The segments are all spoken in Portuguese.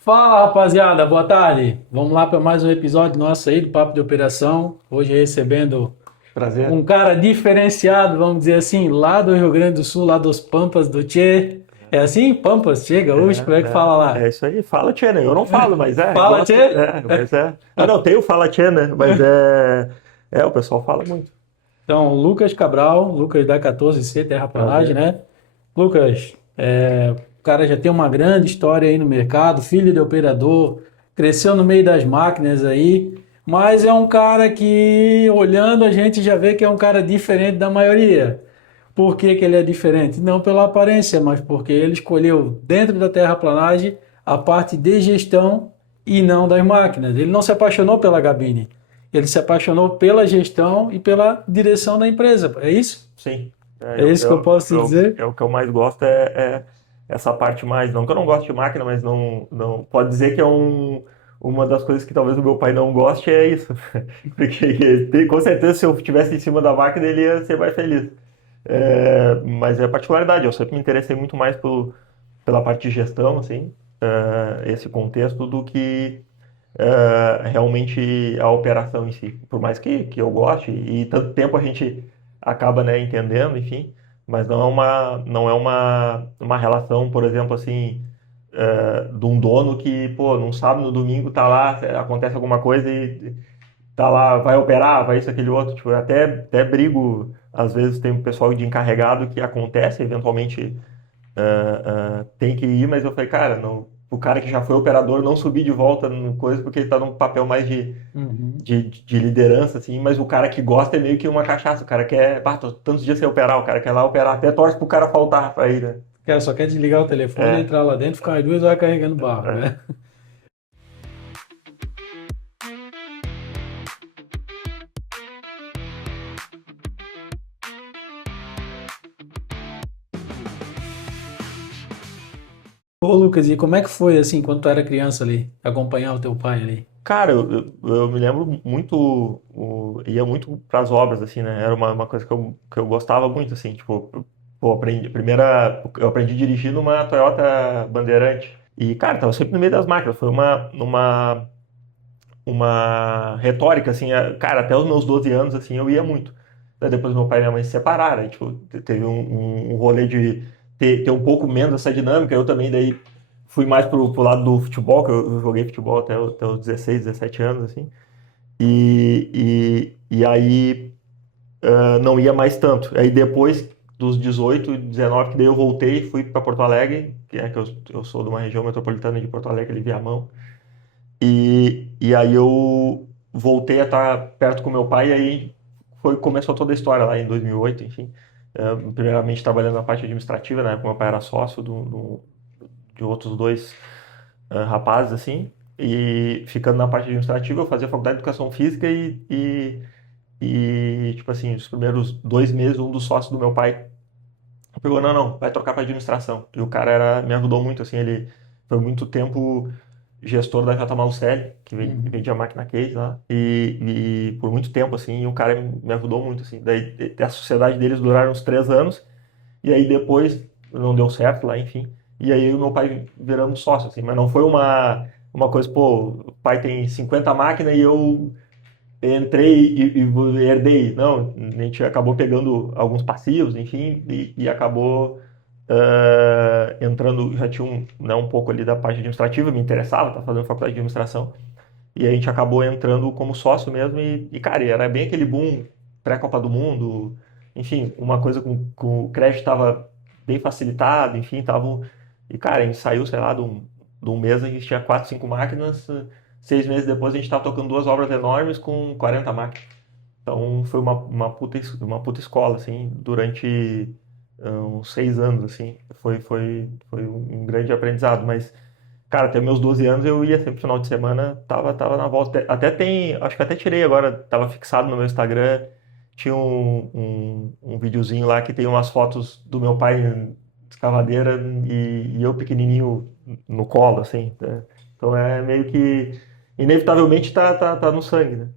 Fala, rapaziada, boa tarde. Vamos lá para mais um episódio nosso aí do Papo de Operação. Hoje recebendo um Prazer. cara diferenciado, vamos dizer assim, lá do Rio Grande do Sul, lá dos Pampas do Tchê. É assim? Pampas, Tchê, Gaúcho, como é que fala É lá? isso aí. Fala Tchê, né? Eu não falo, mas Fala, gosto. Tchê! Mas é. Ah, não, tem o Fala Tchê, né? Mas o pessoal fala muito. Então, Lucas Cabral, Lucas da 14C Terraplanagem, Prazer. né? Lucas, o cara já tem uma grande história aí no mercado, filho de operador, cresceu no meio das máquinas aí, mas é um cara que, olhando, a gente já vê que é um cara diferente da maioria. Por que que ele é diferente? Não pela aparência, mas porque ele escolheu, dentro da terraplanagem, a parte de gestão e não das máquinas. Ele não se apaixonou pela Gabine. Ele se apaixonou pela gestão e pela direção da empresa. É isso? Sim. É isso que eu posso te dizer? O que eu mais gosto é essa parte mais. Não que eu não gosto de máquina, mas não pode dizer que uma das coisas que talvez o meu pai não goste é isso. Porque com certeza se eu estivesse em cima da máquina ele ia ser mais feliz. Mas é a particularidade. Eu sempre me interessei muito mais pela parte de gestão, assim, esse contexto, do que realmente a operação em si. Por mais que eu goste, e tanto tempo a gente acaba, né, entendendo, enfim, mas não é uma relação, por exemplo, assim, de um dono que, pô, num sábado, no domingo, tá lá, acontece alguma coisa e tá lá, vai operar, vai isso, aquele outro. Tipo, eu até brigo, às vezes tem um pessoal de encarregado que acontece, eventualmente tem que ir, mas eu falei, cara, não, o cara que já foi operador não subir de volta no coisa porque ele tá num papel mais Uhum. de liderança, assim, mas o cara que gosta é meio que uma cachaça, o cara quer, tô tantos dias sem operar, o cara quer lá operar, até torce pro cara faltar pra ir, né? Cara, só quer desligar o telefone, É, entrar lá dentro, ficar umas 2 horas carregando barro, é. né? Ô, Lucas, e como é que foi, assim, quando tu era criança ali, acompanhar o teu pai ali? Cara, eu me lembro muito, ia muito pras obras, assim, né? Era uma coisa que eu gostava muito, assim, tipo, pô, eu aprendi a dirigir numa Toyota Bandeirante. E, cara, tava sempre no meio das máquinas. Foi uma retórica, assim, cara, até os meus 12 anos, assim, eu ia muito. Daí depois meu pai e minha mãe se separaram, aí, tipo, teve um rolê de ter um pouco menos essa dinâmica. Eu também, daí, fui mais pro lado do futebol, que eu joguei futebol até os 16, 17 anos, assim. E aí não ia mais tanto. Aí depois dos 18, 19, que daí eu voltei, fui para Porto Alegre, que eu sou de uma região metropolitana de Porto Alegre, ali Viamão. E aí eu voltei a estar perto com meu pai, e aí começou toda a história lá em 2008, enfim. Primeiramente trabalhando na parte administrativa, né? Meu pai era sócio de outros dois rapazes, assim. E ficando na parte administrativa, eu fazia faculdade de educação física e tipo assim, os primeiros 2 meses, um dos sócios do meu pai pegou, não, não, vai trocar para administração. E o cara me ajudou muito, assim, ele foi muito tempo gestor da J. Malucelli, que Uhum. vendia máquina case lá, e por muito tempo, assim, e o cara me ajudou muito, assim. Daí a sociedade deles duraram uns 3 anos, e aí depois não deu certo lá, enfim. E aí o meu pai viramos sócio, assim, mas não foi uma coisa, pô, o pai tem 50 máquinas e eu entrei e herdei. Não, a gente acabou pegando alguns passivos, enfim, e acabou entrando, já tinha né, um pouco ali da parte administrativa, me interessava, estava fazendo faculdade de administração, e a gente acabou entrando como sócio mesmo, cara, era bem aquele boom pré-Copa do Mundo, enfim, uma coisa com o crédito estava bem facilitado, enfim, e cara, a gente saiu, sei lá, de um mês a gente tinha 4, 5 máquinas, 6 meses depois a gente estava tocando 2 obras enormes com 40 máquinas. Então foi uma puta escola, assim, durante uns 6 anos, assim. Foi um grande aprendizado, mas cara, até meus 12 anos eu ia sempre no final de semana, tava na volta. Até acho que até tirei agora, tava fixado no meu Instagram, tinha um videozinho lá que tem umas fotos do meu pai de escavadeira e eu pequenininho no colo, assim, né? Então é meio que, inevitavelmente tá no sangue, né?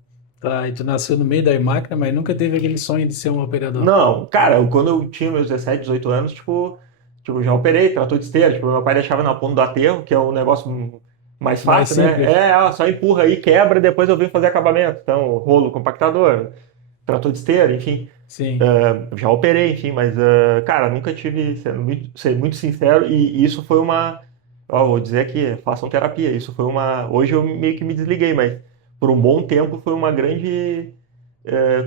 Tá, e tu nasceu no meio da máquina, mas nunca teve aquele sonho de ser um operador. Não, cara, quando eu tinha meus 17, 18 anos, tipo, já operei trator de esteira, tipo, meu pai deixava na ponta do aterro, que é um negócio mais Mais fácil, né? simples. Só empurra aí, quebra e depois eu venho fazer acabamento. Então, rolo compactador, trator de esteira, enfim. Sim. Já operei, enfim, mas, cara, nunca tive, ser muito sincero, e isso foi vou dizer que façam terapia, isso foi hoje eu meio que me desliguei, mas por um bom tempo foi uma grande,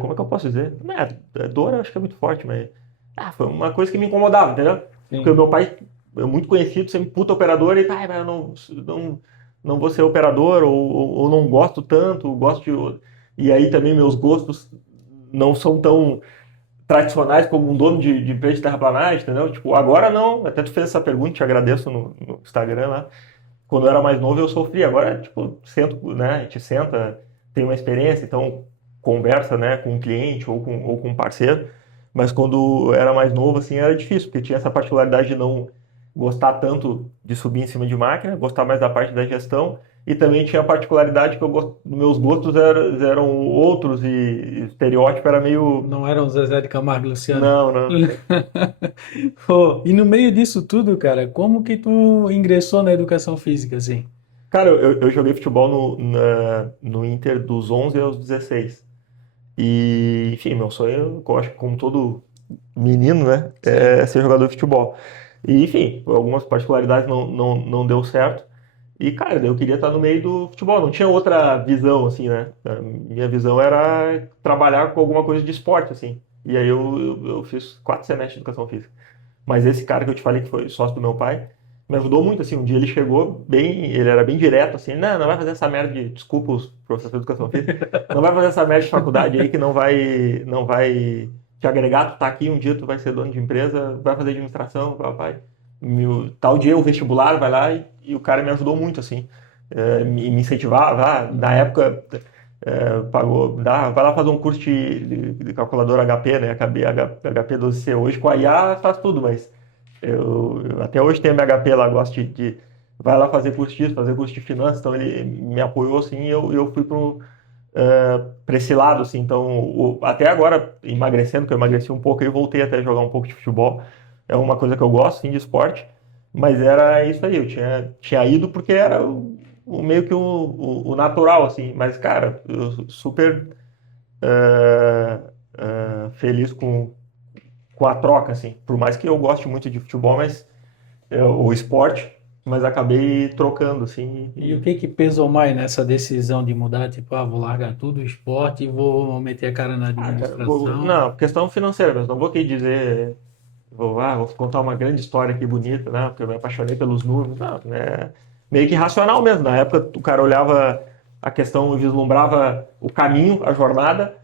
como é que eu posso dizer? Não dor eu acho que é muito forte, mas foi uma coisa que me incomodava, entendeu? Porque o Sim. meu pai é muito conhecido, sempre puta operador, e mas eu não vou ser operador, ou não gosto tanto, gosto de... E aí também meus gostos não são tão tradicionais como um dono de empresa de terraplanagem, entendeu? Tipo, agora não, até tu fez essa pergunta, te agradeço no Instagram lá. Quando eu era mais novo eu sofria, agora, tipo, sento, né, a gente senta, tem uma experiência, então conversa, né, com um cliente ou com um parceiro, mas quando eu era mais novo, assim, era difícil, porque tinha essa particularidade de não gostar tanto de subir em cima de máquina, gostar mais da parte da gestão, e também tinha a particularidade que meus gostos eram outros e o estereótipo era meio... Não era o Zezé de Camargo e Luciano. Não, não. Pô, e no meio disso tudo, cara, como que tu ingressou na educação física, assim? Cara, eu joguei futebol no Inter dos 11 aos 16. E, enfim, meu sonho, eu acho que como todo menino, né, Sim. é ser jogador de futebol. E, enfim, por algumas particularidades não deu certo. E, cara, daí eu queria estar no meio do futebol, não tinha outra visão, assim, né? A minha visão era trabalhar com alguma coisa de esporte, assim. E aí eu fiz 4 semestres de educação física. Mas esse cara que eu te falei, que foi sócio do meu pai, me ajudou muito, assim. Um dia ele chegou ele era bem direto, assim, não vai fazer essa merda desculpa os professores de educação física, não vai fazer essa merda de faculdade aí que não vai te agregar, tu tá aqui, um dia tu vai ser dono de empresa, vai fazer administração, papai. Tal dia o vestibular, vai lá, e o cara me ajudou muito, assim. Me incentivava, na Uhum. época pagou, vai lá fazer um curso de calculadora HP, né? HP 12C. Hoje com a IA faz tudo, mas eu até hoje tenho HP lá, gosto vai lá fazer curso disso, fazer curso de finanças, então ele me apoiou assim, e eu fui para esse lado, assim, então até agora emagrecendo, que eu emagreci um pouco, eu voltei até a jogar um pouco de futebol, é uma coisa que eu gosto, sim, de esporte, mas era isso aí, eu tinha ido porque era meio que o natural, assim, mas cara, eu super feliz com a troca, assim, por mais que eu goste muito de futebol, mas o esporte, mas acabei trocando, assim, E o que que pesou mais nessa decisão de mudar? Tipo, vou largar tudo o esporte e vou meter a cara na cara, administração. não, questão financeira, mas não vou aqui dizer, vou contar uma grande história aqui bonita, né, porque eu me apaixonei pelos números, não, né, meio que racional mesmo, na época o cara olhava a questão, vislumbrava o caminho, a jornada,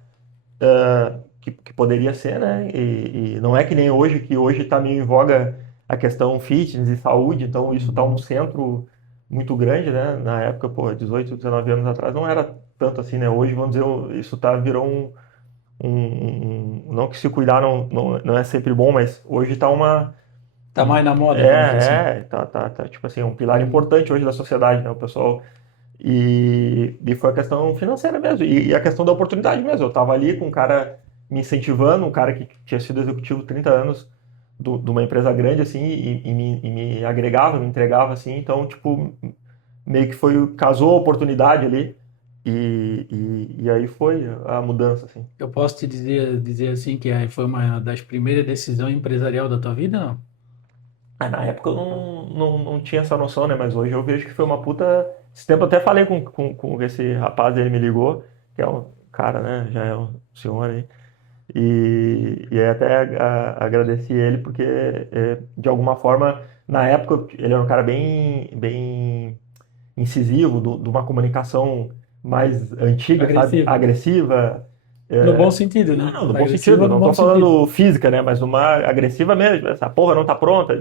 que poderia ser, né, e não é que nem hoje, que hoje está meio em voga a questão fitness e saúde, então isso está um Uhum. centro muito grande, né, na época, pô, 18, 19 anos atrás não era tanto assim, né, hoje, vamos dizer, isso virou não que se cuidar não é sempre bom, mas hoje está Tá mais na moda, vamos dizer assim. tá, tipo assim, um pilar Uhum. importante hoje da sociedade, né, o pessoal, e foi a questão financeira mesmo, e a questão da oportunidade mesmo. Eu estava ali com um cara me incentivando, um cara que tinha sido executivo 30 anos de uma empresa grande, assim, e me agregava, me entregava, assim. Então, tipo, meio que casou a oportunidade ali, e aí foi a mudança, assim. Eu posso te dizer assim que foi uma das primeiras decisões empresarial da tua vida, não? Na época eu não tinha essa noção, né? Mas hoje eu vejo que foi uma puta. Esse tempo eu até falei com esse rapaz, ele me ligou, que é um cara, né? Já é um senhor aí. E aí até agradeci ele, porque de alguma forma, na época, ele era um cara bem incisivo, de uma comunicação mais antiga, sabe? Agressiva. Agressiva. No bom é, sentido, né? não, no bom Agressiva sentido, no não bom tô sentido. falando física, né? Mas uma agressiva mesmo, essa porra não tá pronta,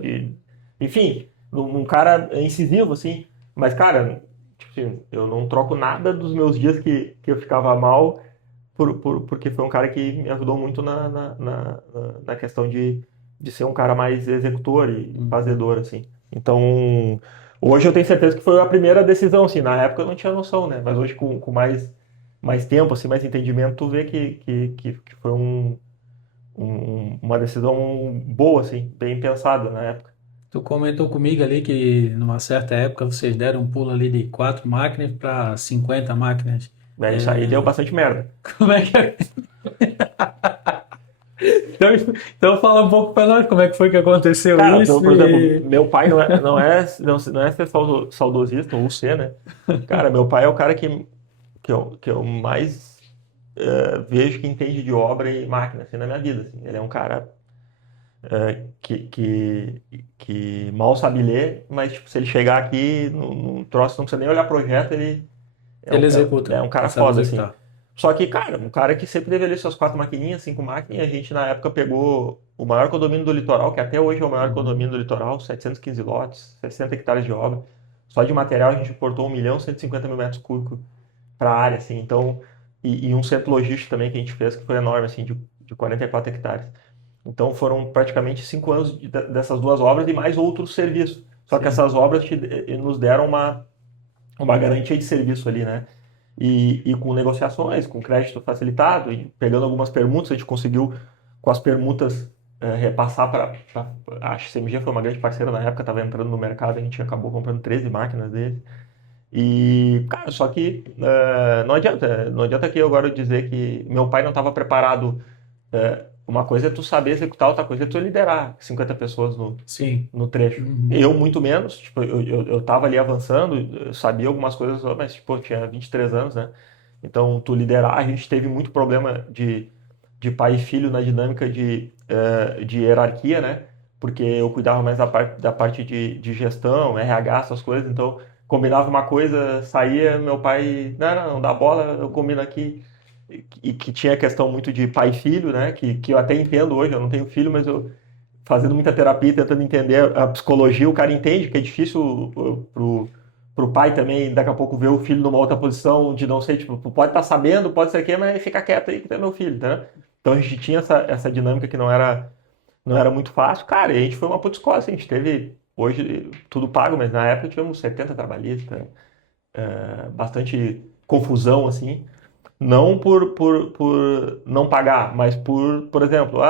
enfim, um cara incisivo, assim. Mas, cara, tipo assim, eu não troco nada dos meus dias que eu ficava mal, porque foi um cara que me ajudou muito na questão de ser um cara mais executor e Uhum. fazedor, assim. Então, hoje eu tenho certeza que foi a primeira decisão, assim. Na época eu não tinha noção, né? Mas hoje, com mais tempo, assim, mais entendimento, tu vê que foi uma decisão boa, assim, bem pensada na época. Tu comentou comigo ali que numa certa época vocês deram um pulo ali de 4 máquinas para 50 máquinas. Isso aí deu É, bastante merda. como é que é? Então, então fala um pouco para nós como é que foi que aconteceu Cara, então, isso por exemplo, e... meu pai não é ser saudosista ou ser, né? Cara, meu pai é o cara que eu mais vejo que entende de obra e máquina, assim, na minha vida, assim. Ele é um cara que mal sabe ler, mas, tipo, se ele chegar aqui no troço, não precisa nem olhar projeto, ele é Ele um, executa, é um ele cara sabe foda, assim. executar. Só que, cara, um cara que sempre teve ali suas 4 maquininhas, 5 máquinas, e a gente, na época, pegou o maior condomínio do litoral, que até hoje é o maior Uhum. condomínio do litoral, 715 lotes, 60 hectares de obra. Só de material a gente importou 1.150.000 metros cúbicos para a área, assim. Então, e um centro logístico também que a gente fez, que foi enorme, assim, de 44 hectares. Então foram praticamente 5 anos dessas duas obras e mais outros serviços. Só que Sim, essas obras nos deram uma garantia de serviço ali, né? E com negociações, com crédito facilitado, e pegando algumas permutas, a gente conseguiu, com as permutas, repassar para. A CMG foi uma grande parceira na época, estava entrando no mercado, a gente acabou comprando 13 máquinas deles. E, cara, só que não adianta aqui eu agora dizer que meu pai não estava preparado. Uma coisa é tu saber executar, outra coisa é tu liderar 50 pessoas no, sim. no trecho. Uhum. Eu, muito menos, tipo, eu tava ali avançando, eu sabia algumas coisas, mas, tipo, eu tinha 23 anos, né? Então, tu liderar, a gente teve muito problema de pai e filho na dinâmica de hierarquia, né? Porque eu cuidava mais da parte de gestão, RH, essas coisas, então combinava uma coisa, saía, meu pai, não dá bola, eu combino aqui. E que tinha a questão muito de pai e filho, né? Que eu até entendo hoje, eu não tenho filho, mas eu fazendo muita terapia, tentando entender a psicologia, o cara entende que é difícil pro pai também, daqui a pouco, ver o filho numa outra posição de não sei, tipo, tu pode estar sabendo, pode ser aqui, mas fica quieto aí que tu é meu filho, tá? Então a gente tinha essa dinâmica que não era muito fácil. Cara, e a gente foi uma puta escola, assim, a gente teve, hoje tudo pago, mas na época tivemos 70 trabalhistas, bastante confusão, assim. Não por não pagar, mas por exemplo,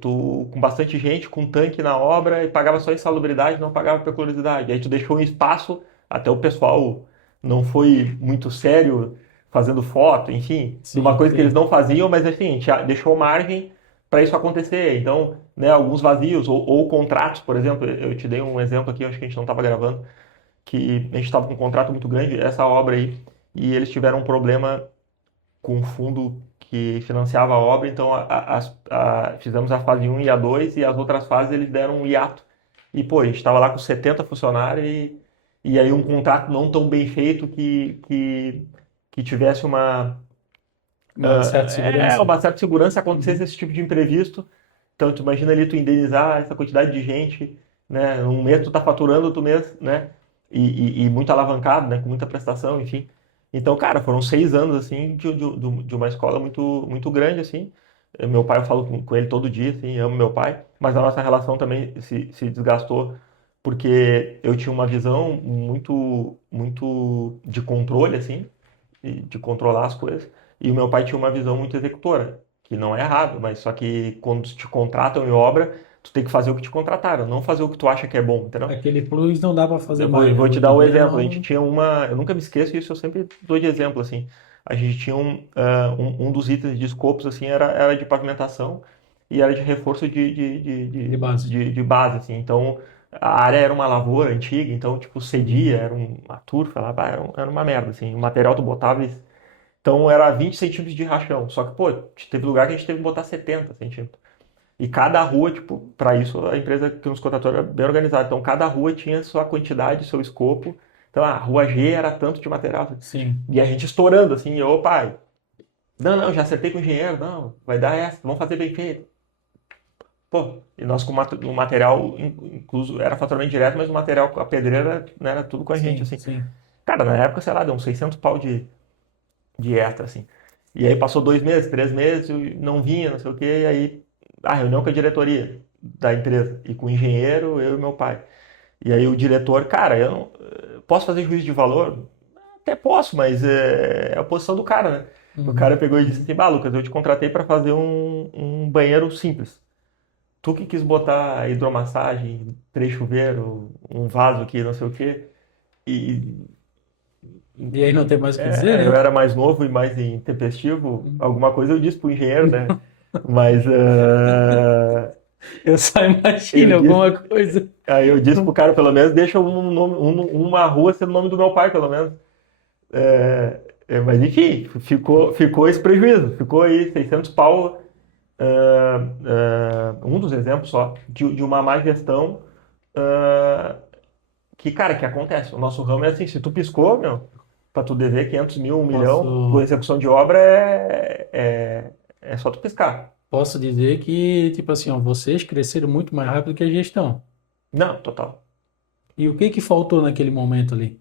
tu com bastante gente, com tanque na obra e pagava só insalubridade, não pagava periculosidade. Aí tu deixou um espaço, até o pessoal não foi muito sério fazendo foto, enfim, numa Sim, coisa que eles sim. não faziam, mas assim, a gente deixou margem para isso acontecer. Então, né, alguns vazios ou contratos, por exemplo, eu te dei um exemplo aqui, acho que a gente não estava gravando, que a gente estava com um contrato muito grande, essa obra aí, e eles tiveram um problema com o fundo que financiava a obra, então fizemos a fase 1 e a 2 e as outras fases eles deram um hiato. E, pô, a gente estava lá com 70 funcionários e aí um contrato não tão bem feito que tivesse Uma certa segurança. uma certa segurança se acontecesse Uhum. esse tipo de imprevisto. Então, tu imagina ali tu indenizar essa quantidade de gente, né? Um mês tu tá faturando outro mês, né? E muito alavancado, né? Com muita prestação, enfim. Então, cara, foram 6 anos, assim, de uma escola muito, muito grande, assim. Meu pai, eu falo com ele todo dia, assim, amo meu pai. Mas a nossa relação também se desgastou porque eu tinha uma visão muito, muito de controle, assim, de controlar as coisas. E o meu pai tinha uma visão muito executora, que não é errado, mas só que quando te contratam em obra, tu tem que fazer o que te contrataram, não fazer o que tu acha que é bom, entendeu? Aquele plus não dá para fazer Eu vou, mais, né? vou te Hoje dar em o dia exemplo. A gente não. tinha eu nunca me esqueço, isso eu sempre dou de exemplo, assim. A gente tinha um dos itens de escopos, assim, era de pavimentação e era de reforço De base. de base, assim. Então, a área era uma lavoura antiga, então, tipo, cedia, Uhum. era uma turfa lá, bah, era uma merda, assim. O material tu botava, então era 20 centímetros de rachão. Só que, pô, teve lugar que a gente teve que botar 70 centímetros. E cada rua, tipo, para isso a empresa que nos contratou era bem organizada. Então cada rua tinha sua quantidade, seu escopo. Então a rua G era tanto de material. Sim. E a gente estourando assim, ô pai, não, já acertei com o engenheiro, não, vai dar essa, vamos fazer bem feito. Pô, e nós com o material, incluso, era faturamento direto, mas o material, a pedreira, né, era tudo com a gente, Sim, assim. sim. Cara, na época, sei lá, deu uns 600 pau de extra, assim. E aí passou 2 meses, 3 meses, e não vinha, não sei o quê, e aí a reunião com a diretoria da empresa e com o engenheiro, eu e meu pai. E aí o diretor, cara, eu não posso fazer juízo de valor? Até posso, mas é a posição do cara, né? O cara Uhum. pegou e disse Uhum. assim, bah, Lucas, eu te contratei para fazer um banheiro simples. tu que quis botar hidromassagem, três chuveiro, um vaso aqui, não sei o quê. E E aí não tem mais o que dizer, eu né? era mais novo e mais intempestivo. Alguma coisa eu disse pro engenheiro, né? Mas Eu só eu imagino disse, alguma coisa. aí eu disse pro cara, pelo menos deixa uma rua ser o nome do meu pai, pelo menos. Mas enfim, ficou esse prejuízo. Ficou aí 600 pau. Um dos exemplos só de uma má gestão ah, que, cara, que acontece. O nosso ramo é assim, se tu piscou, meu, pra tu dever 500 mil, 1 milhão, com Posso, execução de obra é só tu piscar. posso dizer que, tipo assim, ó, vocês cresceram muito mais rápido que a gestão. Não, total. E o que que faltou naquele momento ali?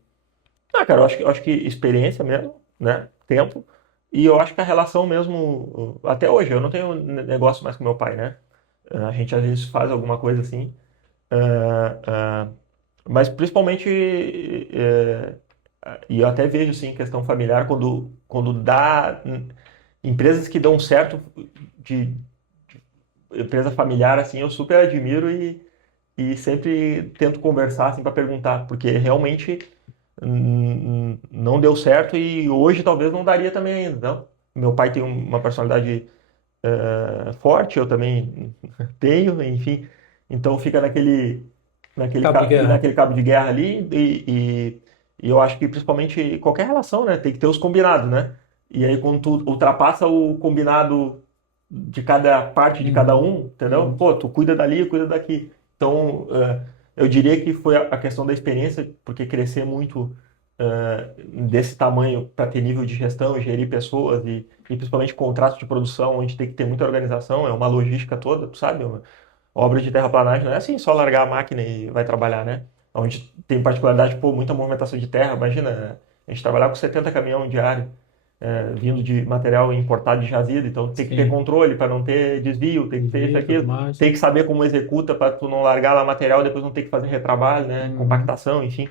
Ah, cara, eu acho que experiência mesmo, né? Tempo. E eu acho que a relação mesmo, até hoje, eu não tenho negócio mais com meu pai, né? A gente às vezes faz alguma coisa assim. ah, ah, mas principalmente, e eu até vejo assim, questão familiar, quando dá empresas que dão certo de empresa familiar, assim, eu super admiro e sempre tento conversar assim para perguntar, porque realmente não deu certo e hoje talvez não daria também ainda, não? Meu pai tem uma personalidade forte, eu também tenho, enfim, então fica Cabo de guerra. naquele cabo de guerra ali e eu acho que principalmente qualquer relação, né, tem que ter os combinados, né? E aí quando tu ultrapassa o combinado de cada parte de cada Uhum, um, entendeu? uhum. Pô, tu cuida dali, eu cuido daqui. Então, eu diria que foi a questão da experiência, porque crescer muito desse tamanho para ter nível de gestão, gerir pessoas e principalmente contratos de produção, onde tem que ter muita organização, é uma logística toda, tu sabe? Uma obra de terraplanagem não é assim só largar a máquina e vai trabalhar, né? Onde tem particularidade, pô, muita movimentação de terra, imagina, a gente trabalhar com 70 caminhões diário vindo de material importado de jazido, então tem que ter Sim. controle para não ter desvio, tem que ter isso, Desvio e tudo aquilo, mais. tem que saber como executa para tu não largar lá material e depois não ter que fazer retrabalho, né? Uhum. Compactação, enfim.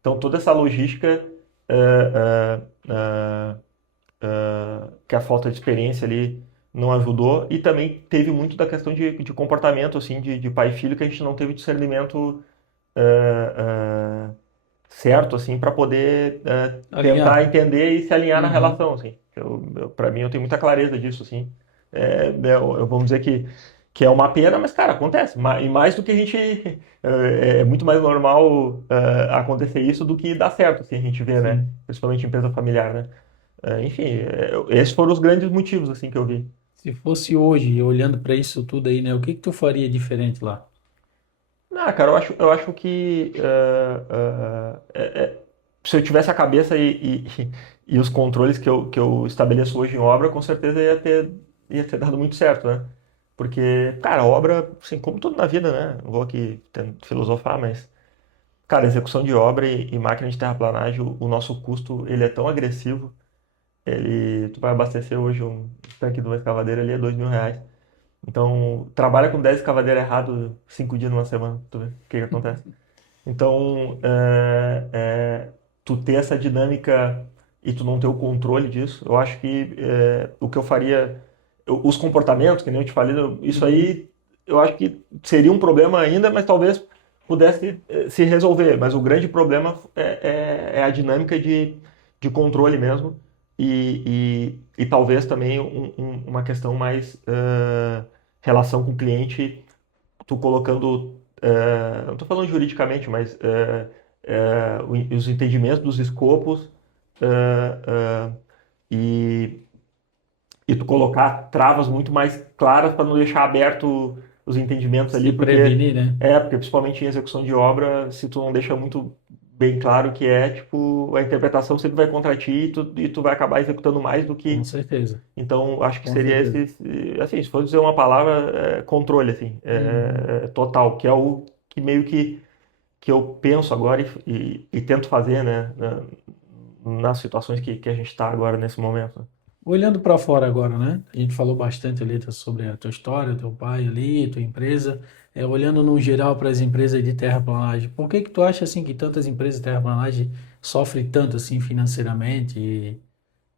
Então toda essa logística eh, eh, que a falta de experiência ali não ajudou e também teve muito da questão de comportamento assim de pai e filho que a gente não teve discernimento eh, eh, certo assim para poder tentar Alinhar. entender e se alinhar na Uhum. relação assim. Para mim eu tenho muita clareza disso assim. Vamos dizer que é uma pena, mas cara acontece. E mais do que a gente é muito mais normal acontecer isso do que dar certo assim a gente vê, né? Sim. Principalmente em empresa familiar, né? Enfim, esses foram os grandes motivos assim que eu vi. Se fosse hoje, olhando para isso tudo aí, né? O que que tu faria diferente lá? Ah, cara, eu acho que se eu tivesse a cabeça e os controles que eu estabeleço hoje em obra, com certeza ia ter dado muito certo, né? Porque, cara, obra, assim, como tudo na vida, né? Não vou aqui filosofar, mas, cara, execução de obra e máquina de terraplanagem, o nosso custo, ele é tão agressivo. Tu vai abastecer hoje um tanque de uma escavadeira ali é R$ 2.000. Então, trabalha com 10 escavadeiras errado 5 dias numa semana, tu vê o que que acontece. Então, tu ter essa dinâmica e tu não ter o controle disso, eu acho que o que eu faria, os comportamentos, que nem eu te falei, isso Uhum. aí eu acho que seria um problema ainda, mas talvez pudesse se resolver. Mas o grande problema é a dinâmica de controle mesmo e talvez também uma questão mais relação com o cliente, tu colocando não estou falando juridicamente, mas os entendimentos dos escopos eh, eh, e, e tu colocar travas muito mais claras para não deixar aberto os entendimentos ali, Se porque prevenir, né? porque principalmente em execução de obra, se tu não deixa muito bem claro que tipo, a interpretação sempre vai contra ti e tu vai acabar executando mais do Com que. certeza. Então, acho que Com seria certeza. esse, assim, se for dizer uma palavra, controle, assim, Uhum. total, que é o que meio que eu penso agora e tento fazer, né, nas situações que a gente está agora nesse momento. Olhando para fora agora, né? A gente falou bastante ali sobre a tua história, teu pai ali, tua empresa. Olhando no geral para as empresas de terraplanagem, por que que tu acha assim que tantas empresas de terraplanagem sofrem tanto assim financeiramente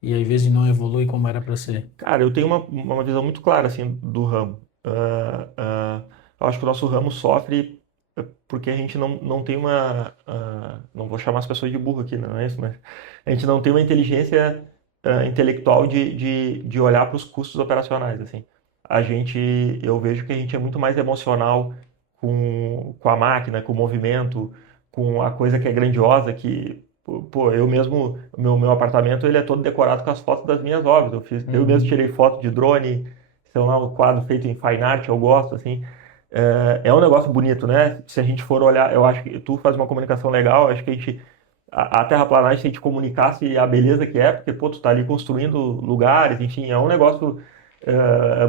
e às vezes não evolui como era para ser? Cara, eu tenho uma visão muito clara, assim, do ramo. eu acho que o nosso ramo sofre porque a gente não tem não vou chamar as pessoas de burro aqui, não é isso, mas a gente não tem uma inteligência intelectual de olhar para os custos operacionais, assim. Eu vejo que a gente é muito mais emocional com a máquina, com o movimento, com a coisa que é grandiosa, que, pô, eu mesmo, meu apartamento, ele é todo decorado com as fotos das minhas obras. Eu mesmo Uhum. tirei foto de drone, sei lá, um quadro feito em fine art, eu gosto, assim. É um negócio bonito, né? Se a gente for olhar, eu acho que tu faz uma comunicação legal, acho que a terraplanagem, se a gente comunicasse a beleza que é, porque, pô, tu tá ali construindo lugares, enfim, é um negócio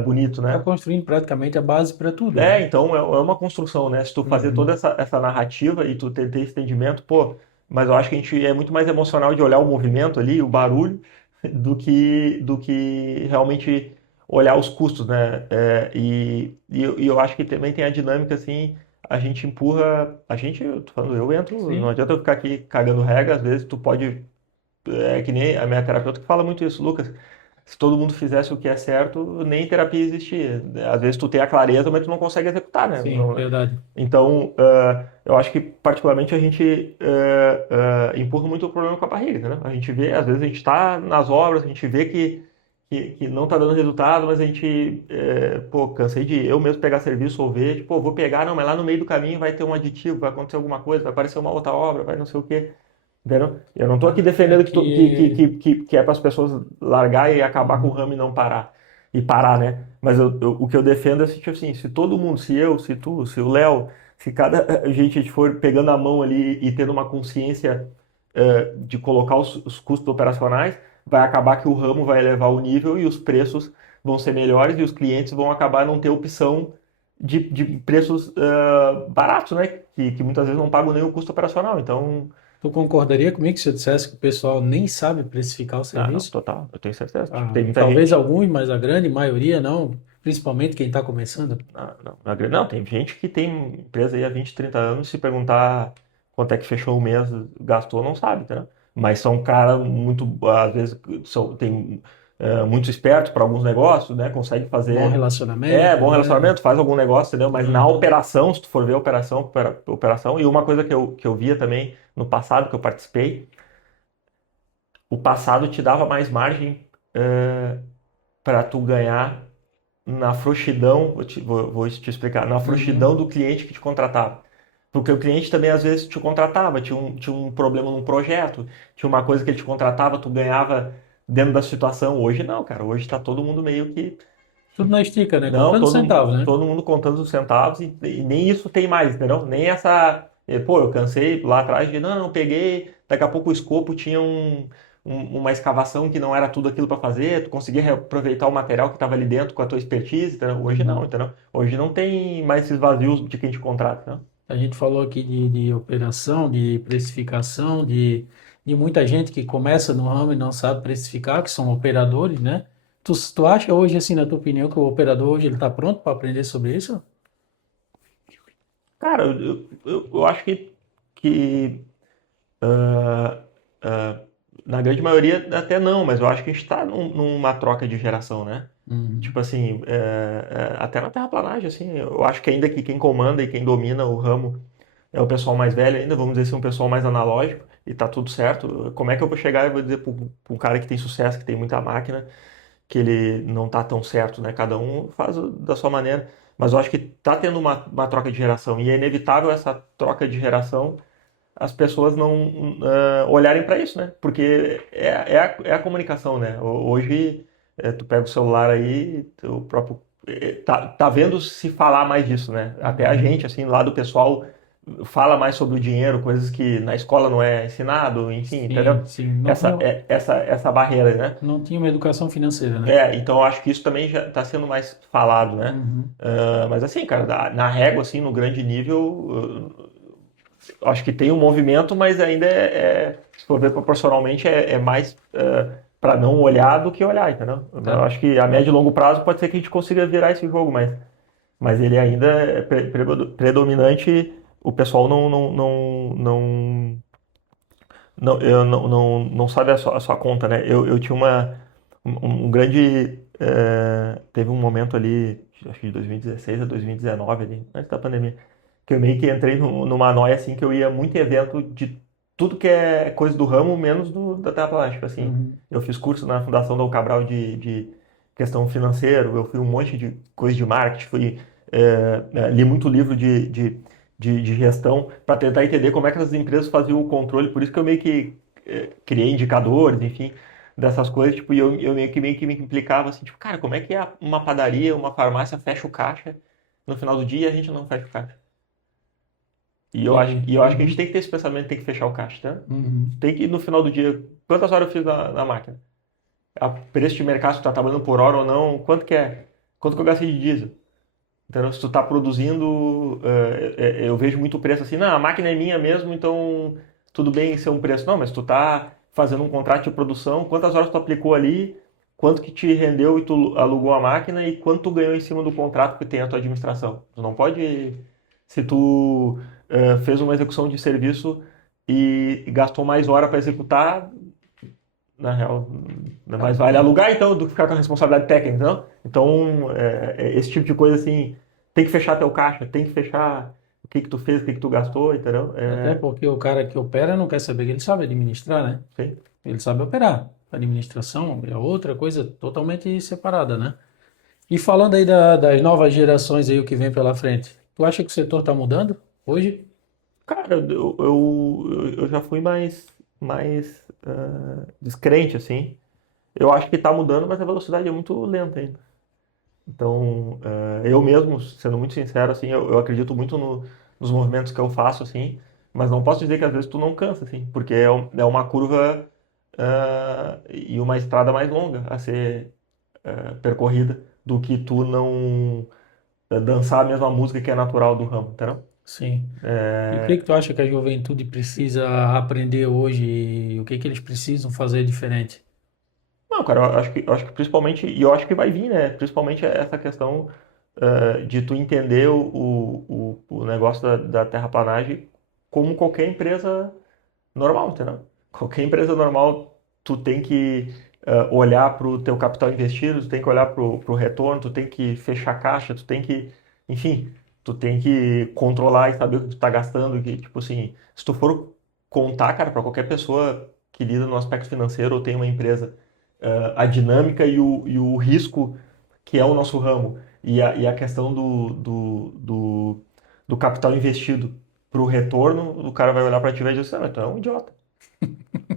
bonito, Tá né? construindo praticamente a base para tudo, né? Então é uma construção, né? Se tu fazer toda Uhum. essa narrativa e tu ter esse entendimento, pô, mas eu acho que a gente é muito mais emocional de olhar o movimento ali, o barulho, do que realmente olhar os custos, né? E eu acho que também tem a dinâmica, assim, a gente empurra, eu tô falando, eu entro, não Sim. adianta eu ficar aqui cagando regra, às vezes tu pode, que nem a minha terapeuta que fala muito isso, Lucas. Se todo mundo fizesse o que é certo, nem terapia existia. Às vezes tu tem a clareza, mas tu não consegue executar, né? Sim, verdade. Então, eu acho que particularmente a gente empurra muito o problema com a barriga, né? A gente vê, às vezes a gente está nas obras, a gente vê que não está dando resultado, mas a gente, pô, cansei de eu mesmo pegar serviço ou ver, tipo, pô, vou pegar, não, mas lá no meio do caminho vai ter um aditivo, vai acontecer alguma coisa, vai aparecer uma outra obra, vai não sei o quê. Entendeu? Eu não estou aqui É defendendo que que é para as pessoas largar e acabar com o uhum. ramo e não parar. E parar, né? Mas o que eu defendo é tipo assim, se todo mundo, se eu, se tu, se o Léo, se cada gente for pegando a mão ali e tendo uma consciência de colocar os custos operacionais, vai acabar que o ramo vai elevar o nível e os preços vão ser melhores e os clientes vão acabar não ter opção de preços baratos, né? Que muitas vezes não pagam nem o custo operacional. Então, Tu concordaria comigo se eu dissesse que o pessoal nem sabe precificar o não, serviço? total, eu tenho certeza. Tipo, tem Ah, muita talvez gente. alguns, mas a grande maioria não, principalmente quem está começando. Não, tem gente que tem empresa aí há 20, 30 anos, se perguntar quanto é que fechou o mês, gastou, não sabe, tá? Mas são cara muito, às vezes, tem muito esperto para alguns negócios, né? Consegue Bom fazer, relacionamento, bom né? relacionamento, faz algum negócio, entendeu? Mas na Aham. operação, se tu for ver a operação, operação, e uma coisa que eu via também no passado, que eu participei, o passado te dava mais margem para tu ganhar na frouxidão, vou te explicar, na frouxidão Uhum. do cliente que te contratava. Porque o cliente também às vezes te contratava, tinha um problema num projeto, tinha uma coisa que ele te contratava, tu ganhava dentro da situação. Hoje não, cara, hoje está todo mundo meio que. Tudo na estica, né? Não, Contando centavos, né? todo mundo contando os centavos e nem isso tem mais, entendeu? Nem essa. Pô, eu cansei lá atrás de, não, peguei, daqui a pouco o escopo tinha uma escavação que não era tudo aquilo para fazer, tu conseguia reaproveitar o material que estava ali dentro com a tua expertise, entendeu? Hoje não, Uhum. entendeu? Hoje não tem mais esses vazios de quem te contrata, né? A gente falou aqui de operação, de precificação, de muita gente que começa no ramo e não sabe precificar, que são operadores, né? Tu acha hoje, assim, na tua opinião, que o operador hoje ele está pronto para aprender sobre isso? Cara, eu acho que ah, ah, na grande maioria até não, mas eu acho que a gente está numa troca de geração, né? Uhum. Tipo assim, até na terraplanagem, assim, eu acho que ainda que quem comanda e quem domina o ramo é o pessoal mais velho ainda, vamos dizer assim, um pessoal mais analógico, e tá tudo certo. Como é que eu vou chegar e vou dizer para um cara que tem sucesso, que tem muita máquina, que ele não tá tão certo, né? Cada um faz da sua maneira. Mas eu acho que tá tendo uma troca de geração, e é inevitável essa troca de geração as pessoas não olharem para isso, né? Porque é a comunicação, né? Hoje, tu pega o celular aí, o próprio. Tá vendo se falar mais disso, né? Até a Uhum. gente, assim, lá do pessoal, fala mais sobre o dinheiro, coisas que na escola não é ensinado, enfim, entendeu? Sim, sim. Não Essa, tinha, essa barreira, né? não tinha uma educação financeira, né? Então eu acho que isso também já está sendo mais falado, né? Uhum. Mas assim, cara, na régua, assim, no grande nível, acho que tem um movimento, mas ainda se for ver proporcionalmente, é mais para não olhar do que olhar, entendeu? Eu Tá. acho que a médio e longo prazo pode ser que a gente consiga virar esse jogo, mas ele ainda é predominante, o pessoal não sabe a sua conta, né? Eu tinha um grande teve um momento ali, acho que de 2016 a 2019 ali, antes da pandemia, que eu meio que entrei numa noia assim que eu ia muito em evento de tudo que é coisa do ramo, menos da terraplanagem. Tipo assim, Uhum. eu fiz curso na Fundação Dom Cabral de questão financeira, eu fui um monte de coisa de marketing, li muito livro de gestão para tentar entender como é que as empresas faziam o controle, por isso que eu meio que criei indicadores, enfim, dessas coisas, tipo, e eu meio que me implicava assim, tipo, cara, como é que uma padaria, uma farmácia fecha o caixa no final do dia e a gente não fecha o caixa? Entendi. E eu acho que a gente Uhum. tem que ter esse pensamento, tem que fechar o caixa, tá? Uhum. Tem que, no final do dia, quantas horas eu fiz na máquina? A preço de mercado, se tu tá trabalhando por hora ou não, quanto que é? Quanto que eu gastei de diesel? Então, se tu tá produzindo, eu vejo muito preço assim, não, a máquina é minha mesmo, então tudo bem ser um preço. Não, mas tu tá fazendo um contrato de produção, quantas horas tu aplicou ali, quanto que te rendeu e tu alugou a máquina e quanto tu ganhou em cima do contrato que tem a tua administração. Tu não pode, se tu fez uma execução de serviço e gastou mais hora para executar, na real, mais vale alugar então do que ficar com a responsabilidade técnica, não? Então, esse tipo de coisa assim, tem que fechar teu caixa, tem que fechar o que que tu fez, o que que tu gastou, entendeu? Até porque o cara que opera não quer saber que ele sabe administrar, né? Sim. Ele sabe operar. Administração é outra coisa totalmente separada, né? E falando aí das novas gerações aí, o que vem pela frente, tu acha que o setor está mudando hoje? Cara, eu já fui mais descrente, assim. Eu acho que tá mudando, mas a velocidade é muito lenta ainda. Então, eu mesmo, sendo muito sincero, assim, eu acredito muito nos movimentos que eu faço, assim, mas não posso dizer que às vezes tu não cansa, assim, porque é uma curva e uma estrada mais longa a ser percorrida do que tu não dançar a mesma música que é natural do ramo, entendeu? Sim. E o que que tu acha que a juventude precisa aprender hoje e o que que eles precisam fazer diferente? Não, cara, eu acho que principalmente, e eu acho que vai vir, né? Principalmente essa questão de tu entender o negócio da terraplanagem como qualquer empresa normal, entendeu? Qualquer empresa normal, tu tem que olhar para o teu capital investido, tu tem que olhar para o retorno, tu tem que fechar a caixa, tu tem que, enfim, tu tem que controlar e saber o que tu tá gastando, que, tipo assim, se tu for contar, cara, para qualquer pessoa que lida no aspecto financeiro ou tem uma empresa, a dinâmica e o risco que é o nosso ramo e a questão do capital investido para o retorno, o cara vai olhar para ti e vai dizer, assim, tu é um idiota.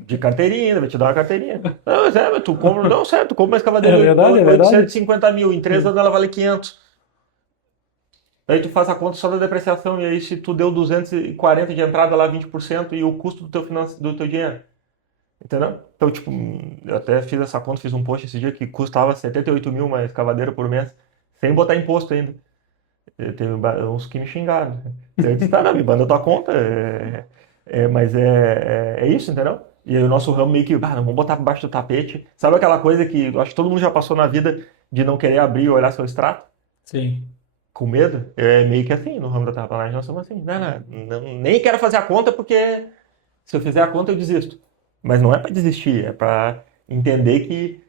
De carteirinha, ainda vai te dar uma carteirinha. Não, mas tu compra, não, certo, tu compra uma É escavadeira de verdade, é verdade. 850 mil, em 3 anos ela vale 500. Aí tu faz a conta só da depreciação, e aí se tu deu 240 de entrada lá, 20% e o custo do teu dinheiro. Entendeu? Então, tipo, eu até fiz essa conta, fiz um post esse dia que custava 78 mil uma escavadeira por mês, sem botar imposto ainda. Teve uns que me xingaram. Eu disse, tá, não, me manda tua conta, mas é isso, entendeu? E aí o nosso ramo meio que, não, vamos botar por baixo do tapete. Sabe aquela coisa que eu acho que todo mundo já passou na vida de não querer abrir e olhar seu extrato? Sim. Com medo? É meio que assim, no ramo da terraplanagem nós somos assim. Não, não, nem quero fazer a conta porque se eu fizer a conta eu desisto. Mas não é para desistir, é para entender que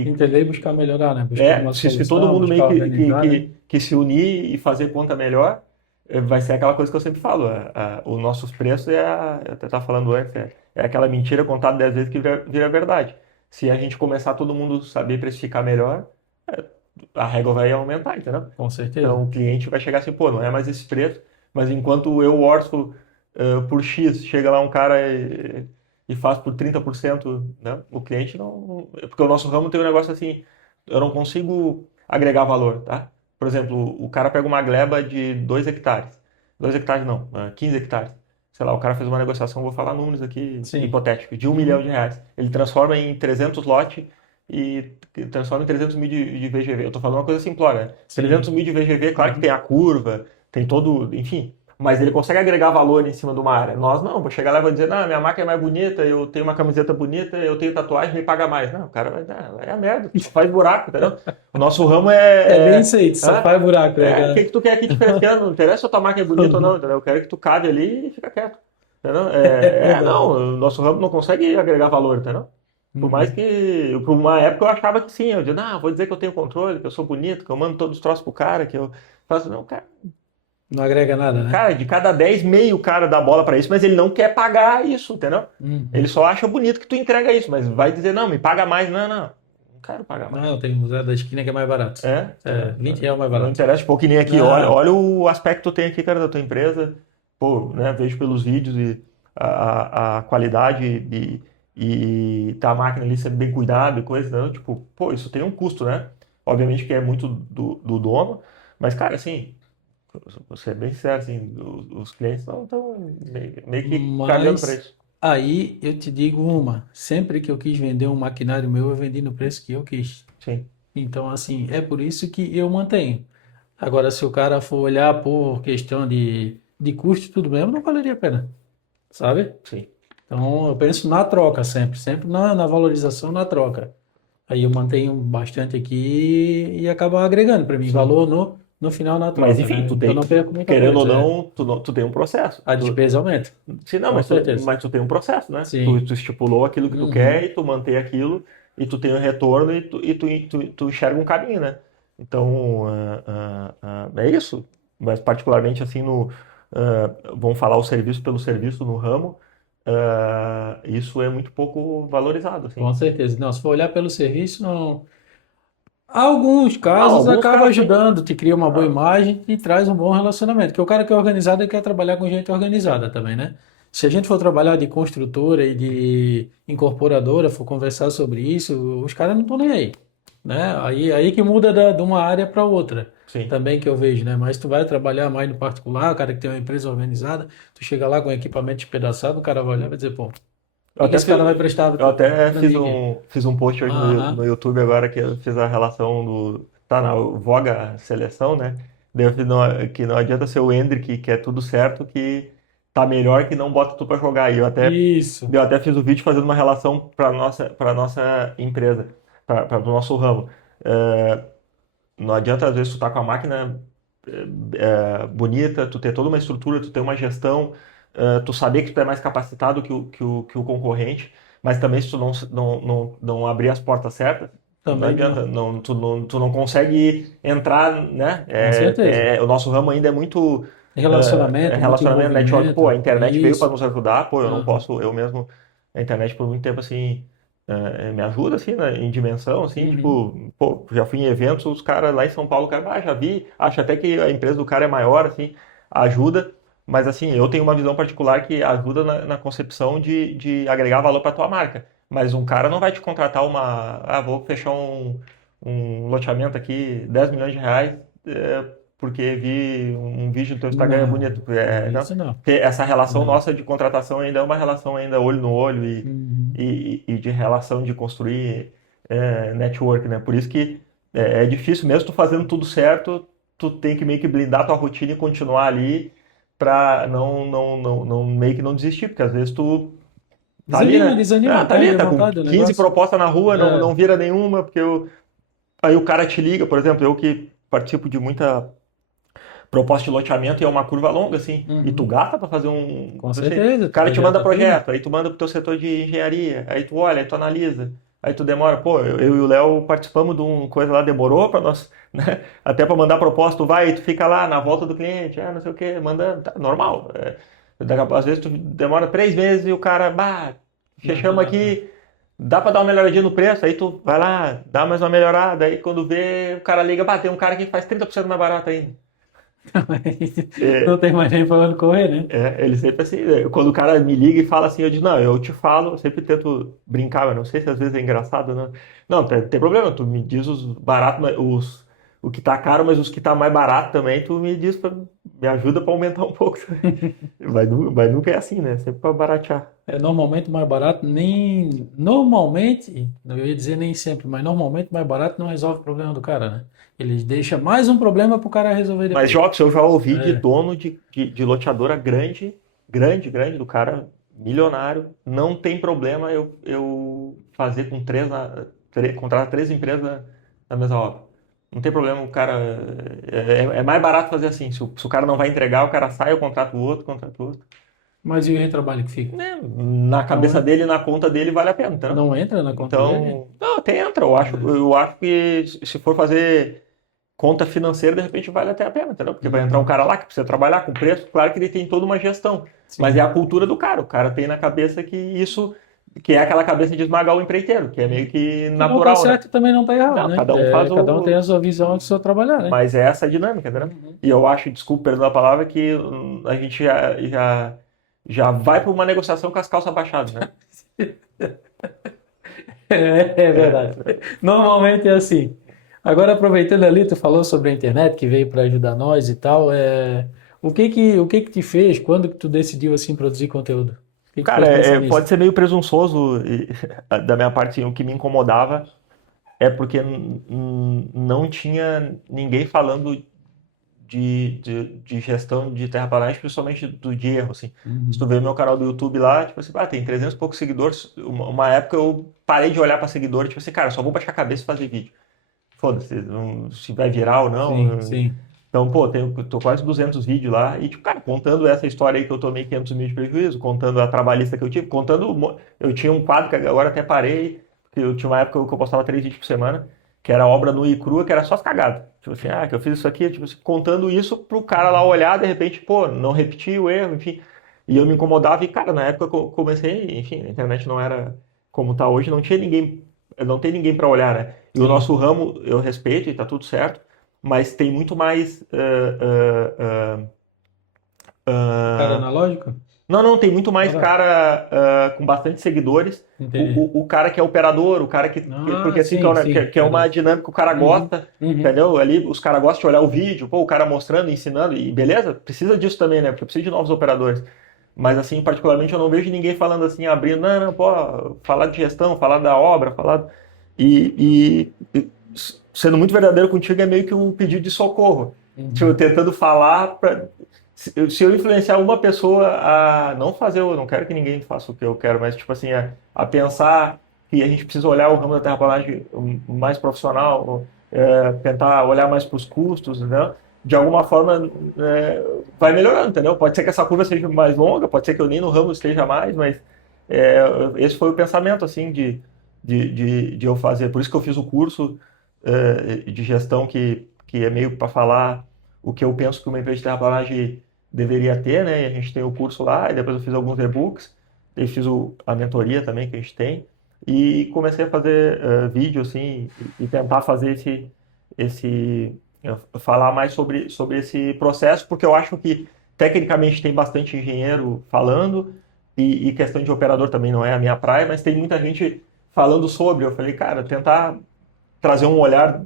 Entender e buscar melhorar, né? Buscar uma se todo solução, mundo meio buscar que, que, organizar, né? que, que se unir e fazer conta melhor, vai ser aquela coisa que eu sempre falo. Os nossos preços eu até estava falando antes, é aquela mentira contada 10 vezes que vira verdade. Se a gente começar todo mundo saber precificar melhor, a régua vai aumentar, entendeu? Com certeza. Então o cliente vai chegar assim, pô, não é mais esse preço, mas enquanto eu orço por X, chega lá um cara e faz por 30%, né? O cliente não. Porque o nosso ramo tem um negócio assim, eu não consigo agregar valor, tá? Por exemplo, o cara pega uma gleba de 2 hectares. 2 hectares não, 15 hectares. Sei lá, o cara fez uma negociação, vou falar números aqui Sim. hipotéticos, de 1 milhão de Uhum. reais. Ele transforma em 300 lotes e transforma em 300 mil de VGV. Eu estou falando uma coisa simplória, né? 300 Sim. mil de VGV, claro que tem Uhum. a curva, tem todo, enfim, mas ele consegue agregar valor em cima de uma área. Nós não, vou chegar lá e vou dizer, não, minha máquina é mais bonita, eu tenho uma camiseta bonita, eu tenho tatuagem, me paga mais. Não, o cara vai dar, é a merda, só faz buraco, entendeu? O nosso ramo É bem é, isso aí, tu só hã? faz buraco, né, O que cara? que tu quer aqui diferenciando? Não interessa se a tua máquina é bonita ou não, entendeu? Eu quero que tu cabe ali e fica quieto. Entendeu? É verdade. Não, o nosso ramo não consegue agregar valor, entendeu? Por mais Uhum. que, por uma época eu achava que sim, eu dizia, não, vou dizer que eu tenho controle, que eu sou bonito, que eu mando todos os troços pro cara, que eu faço, não, cara, Não agrega nada, né? de cada 10 meio cara dá bola pra isso, mas ele não quer pagar isso, entendeu? Ele Uhum. só acha bonito que tu entrega isso, mas vai dizer, não, me paga mais, não, não, não quero pagar mais. Não, tem o Zé da esquina que é mais barato. É, É, R$ 20 mais não barato. interessa, tipo, que nem aqui, olha, Não. olha o aspecto que tu tem aqui, cara, da tua empresa, pô, né, vejo pelos vídeos e a qualidade e tá a máquina ali sendo bem cuidada e coisa, né, tipo, pô, isso tem um custo, né, obviamente que é muito do dono, mas, cara, assim, vou ser bem sincero, assim, os clientes não estão meio que cagando pra Mas isso. aí eu te digo uma, sempre que eu quis vender um maquinário meu, eu vendi no preço que eu quis. Sim, Então, assim, é por isso que eu mantenho. Agora, se o cara for olhar por questão de custo, tudo mesmo, não valeria a pena, sabe? sim. Então, eu penso na troca sempre, sempre na valorização, na troca. Aí eu mantenho bastante aqui e acaba agregando para mim Sim. valor no final na Mas, troca, enfim, né? tu Então tem, não perco muita querendo ou coisa, é. não, tu tem um processo. A despesa aumenta, Sim, não, com certeza. mas tu tem um processo, né? Sim. Tu estipulou aquilo que tu quer Uhum. e tu mantém aquilo e tu tem o retorno tu enxerga um caminho, né? Então, é isso. Mas particularmente assim vamos falar o serviço pelo serviço no ramo, isso é muito pouco valorizado, Com assim. certeza. Não, se for olhar pelo serviço, não. Alguns Não, casos alguns acaba casos sim. ajudando, te cria uma boa Ah, imagem e traz um bom relacionamento. Porque o cara que é organizado, ele quer trabalhar com gente organizada também, né? Se a gente for trabalhar de construtora e de incorporadora, for conversar sobre isso, os caras não estão nem aí, né? Aí que muda de uma área para outra, sim. também que eu vejo, né? Mas tu vai trabalhar mais no particular, o cara que tem uma empresa organizada, tu chega lá com equipamento despedaçado, o cara vai olhar e vai dizer, pô, o Eu que que até esse cara fiz, vai prestar eu até para mim aqui? fiz um post hoje no Aham, YouTube agora que eu fiz a relação do. Tá na Voga Seleção, né? Daí eu fiz que não adianta ser o Endrick, que é tudo certo, que tá melhor que não bota tu pra jogar. E isso. eu até fiz o vídeo fazendo uma relação para nossa empresa, para o nosso ramo. É, não adianta, às vezes, tu tá com a máquina bonita, tu ter toda uma estrutura, tu ter uma gestão, tu saber que tu é mais capacitado que o concorrente, mas também se tu não abrir as portas certas, não Também adianta, não. tu não consegue entrar, né? Com certeza. O nosso ramo ainda é muito Relacionamento, muito relacionamento, network. Pô, a envolvimento. internet veio para Isso. nos ajudar, pô, eu não Aham. posso, eu mesmo, a internet por muito tempo, assim, me ajuda, assim, né, em dimensão, assim, Uhum. tipo, pô, já fui em eventos, os caras lá em São Paulo, cara, já vi, acho até que a empresa do cara é maior, assim, ajuda, mas, assim, eu tenho uma visão particular que ajuda na concepção de agregar valor para tua marca, mas um cara não vai te contratar vou fechar um loteamento aqui, 10 milhões de reais, porque vi um vídeo do teu Instagram é Não, bonito, não, isso não. porque essa relação É. nossa de contratação ainda é uma relação ainda olho no olho Uhum. e de relação de construir network, né? Por isso que é difícil, mesmo tu fazendo tudo certo, tu tem que meio que blindar tua rotina e continuar ali para não meio que não desistir, porque às vezes tu tá ali, Desanima, né? desanima, Tá ali, perde a tá com vontade do 15 negócio. propostas na rua, É. não vira nenhuma, aí o cara te liga, por exemplo, eu que participo de muita proposta de loteamento e é uma curva longa, assim, e tu Uhum. gasta para fazer um. Com Assim, certeza, o tu cara te manda projeta tudo. projeto, aí tu manda pro teu setor de engenharia, aí tu olha, aí tu analisa, aí tu demora. Pô, eu e o Léo participamos de uma coisa lá, demorou para nós, né? Até para mandar proposta, tu vai e tu fica lá na volta do cliente, não sei o quê, mandando, tá, normal. Às vezes tu demora 3 meses e o cara, bah, Não, não fechamos dá pra. aqui. Dá pra dar uma melhoradinha no preço, aí tu vai lá, dá mais uma melhorada, aí quando vê, o cara liga, tem um cara que faz 30% mais barato ainda. Não É, tem mais nem pra onde correr, né? ele sempre assim, quando o cara me liga e fala assim, eu digo, não, eu te falo, eu sempre tento brincar, mas não sei se às vezes é engraçado, né? Não, tem problema, tu me diz os baratos, o que tá caro, mas os que tá mais barato também, tu me diz, me ajuda pra aumentar um pouco. Mas nunca é assim, né? Sempre pra baratear. É normalmente mais barato, nem. Normalmente, eu ia dizer nem sempre, mas normalmente mais barato não resolve o problema do cara, né? Ele deixa mais um problema pro cara resolver Mas, depois. Jobs, eu já ouvi de É. dono de loteadora grande, do cara milionário, não tem problema eu fazer com contratar 3 empresas na mesma obra. Não tem problema, o cara. É mais barato fazer assim. Se o cara não vai entregar, o cara sai, eu contrato o outro, contrato o outro. Mas e o retrabalho que fica? Né? Na cabeça Não, dele, na conta dele, vale a pena, entendeu? não entra na conta dele? Então, não, até entra. Eu acho que se for fazer conta financeira, de repente vale até a pena, entendeu? Porque vai entrar um cara lá que precisa trabalhar com preço, claro que ele tem toda uma gestão, mas é Sim. a cultura do cara. O cara tem na cabeça que isso, que é aquela cabeça de esmagar o empreiteiro, que é meio que Que não tá natural, né? certo e também não tá errado, Não, né? cada um faz Cada um tem o. a sua visão do seu trabalhar, né? Mas é essa a dinâmica, entendeu? Uhum. E eu acho, desculpa, perdão a palavra, que a gente já vai para uma negociação com as calças baixadas, né? É verdade. É, Normalmente é assim. Agora, aproveitando ali, tu falou sobre a internet que veio para ajudar nós e tal. O que que te fez? Quando que tu decidiu assim produzir conteúdo? O que que cara, fez pensar pode nisso? ser meio presunçoso da minha parte, assim, o que me incomodava é porque não tinha ninguém falando de gestão de terraplanagem, principalmente de erro, assim. Se tu Uhum. ver meu canal do YouTube lá, tipo assim, tem 300 e poucos seguidores. Uma época eu parei de olhar para seguidor, tipo assim, cara, só vou baixar a cabeça e fazer vídeo. Foda-se, se vai virar ou Sim, não. sim. Então, pô, tô quase 200 vídeos lá e, tipo, cara, contando essa história aí que eu tomei 500 mil de prejuízo, contando a trabalhista que eu tive, eu tinha um quadro que agora até parei, porque eu tinha uma época que eu postava 3 vídeos por semana, que era obra nua e crua, que era só as cagadas. Tipo assim, que eu fiz isso aqui, tipo assim, contando isso pro cara lá olhar, de repente, pô, não repetir o erro, enfim. E eu me incomodava e, cara, na época que eu comecei, enfim, a internet não era como tá hoje, não tem ninguém para olhar, né? E o Sim. nosso ramo, eu respeito e tá tudo certo, mas tem muito mais. Cara Ah, analógico? não, tem muito mais Ora, cara com bastante seguidores. entendi. O cara que é operador, o cara Ah, porque assim, sim, sim, que é uma verdade. dinâmica que o cara Uhum, gosta, uhum. entendeu? Ali os caras gostam de olhar o vídeo, pô, o cara mostrando, ensinando, e beleza, precisa disso também, né? Porque precisa de novos operadores. Mas assim, particularmente, eu não vejo ninguém falando assim, abrindo, não, pô, falar de gestão, falar da obra, falar. Sendo muito verdadeiro contigo, é meio que um pedido de socorro. Tipo, Uhum. tentando falar para se eu influenciar uma pessoa a não fazer, eu não quero que ninguém faça o que eu quero, mas tipo assim, a pensar que a gente precisa olhar o ramo da terraplanagem mais profissional, tentar olhar mais para os custos, né? De alguma forma vai melhorando, entendeu? Pode ser que essa curva seja mais longa, pode ser que eu nem no ramo esteja mais, mas é, esse foi o pensamento assim de eu fazer. Por isso que eu fiz o curso de gestão que é meio para falar o que eu penso que uma empresa de terraplanagem deveria ter, né? E a gente tem o curso lá, e depois eu fiz alguns e-books, eu fiz a mentoria também que a gente tem, e comecei a fazer vídeo, assim, e tentar fazer falar mais sobre esse processo, porque eu acho que tecnicamente tem bastante engenheiro falando, e questão de operador também não é a minha praia, mas tem muita gente falando sobre. Eu falei, cara, tentar trazer um olhar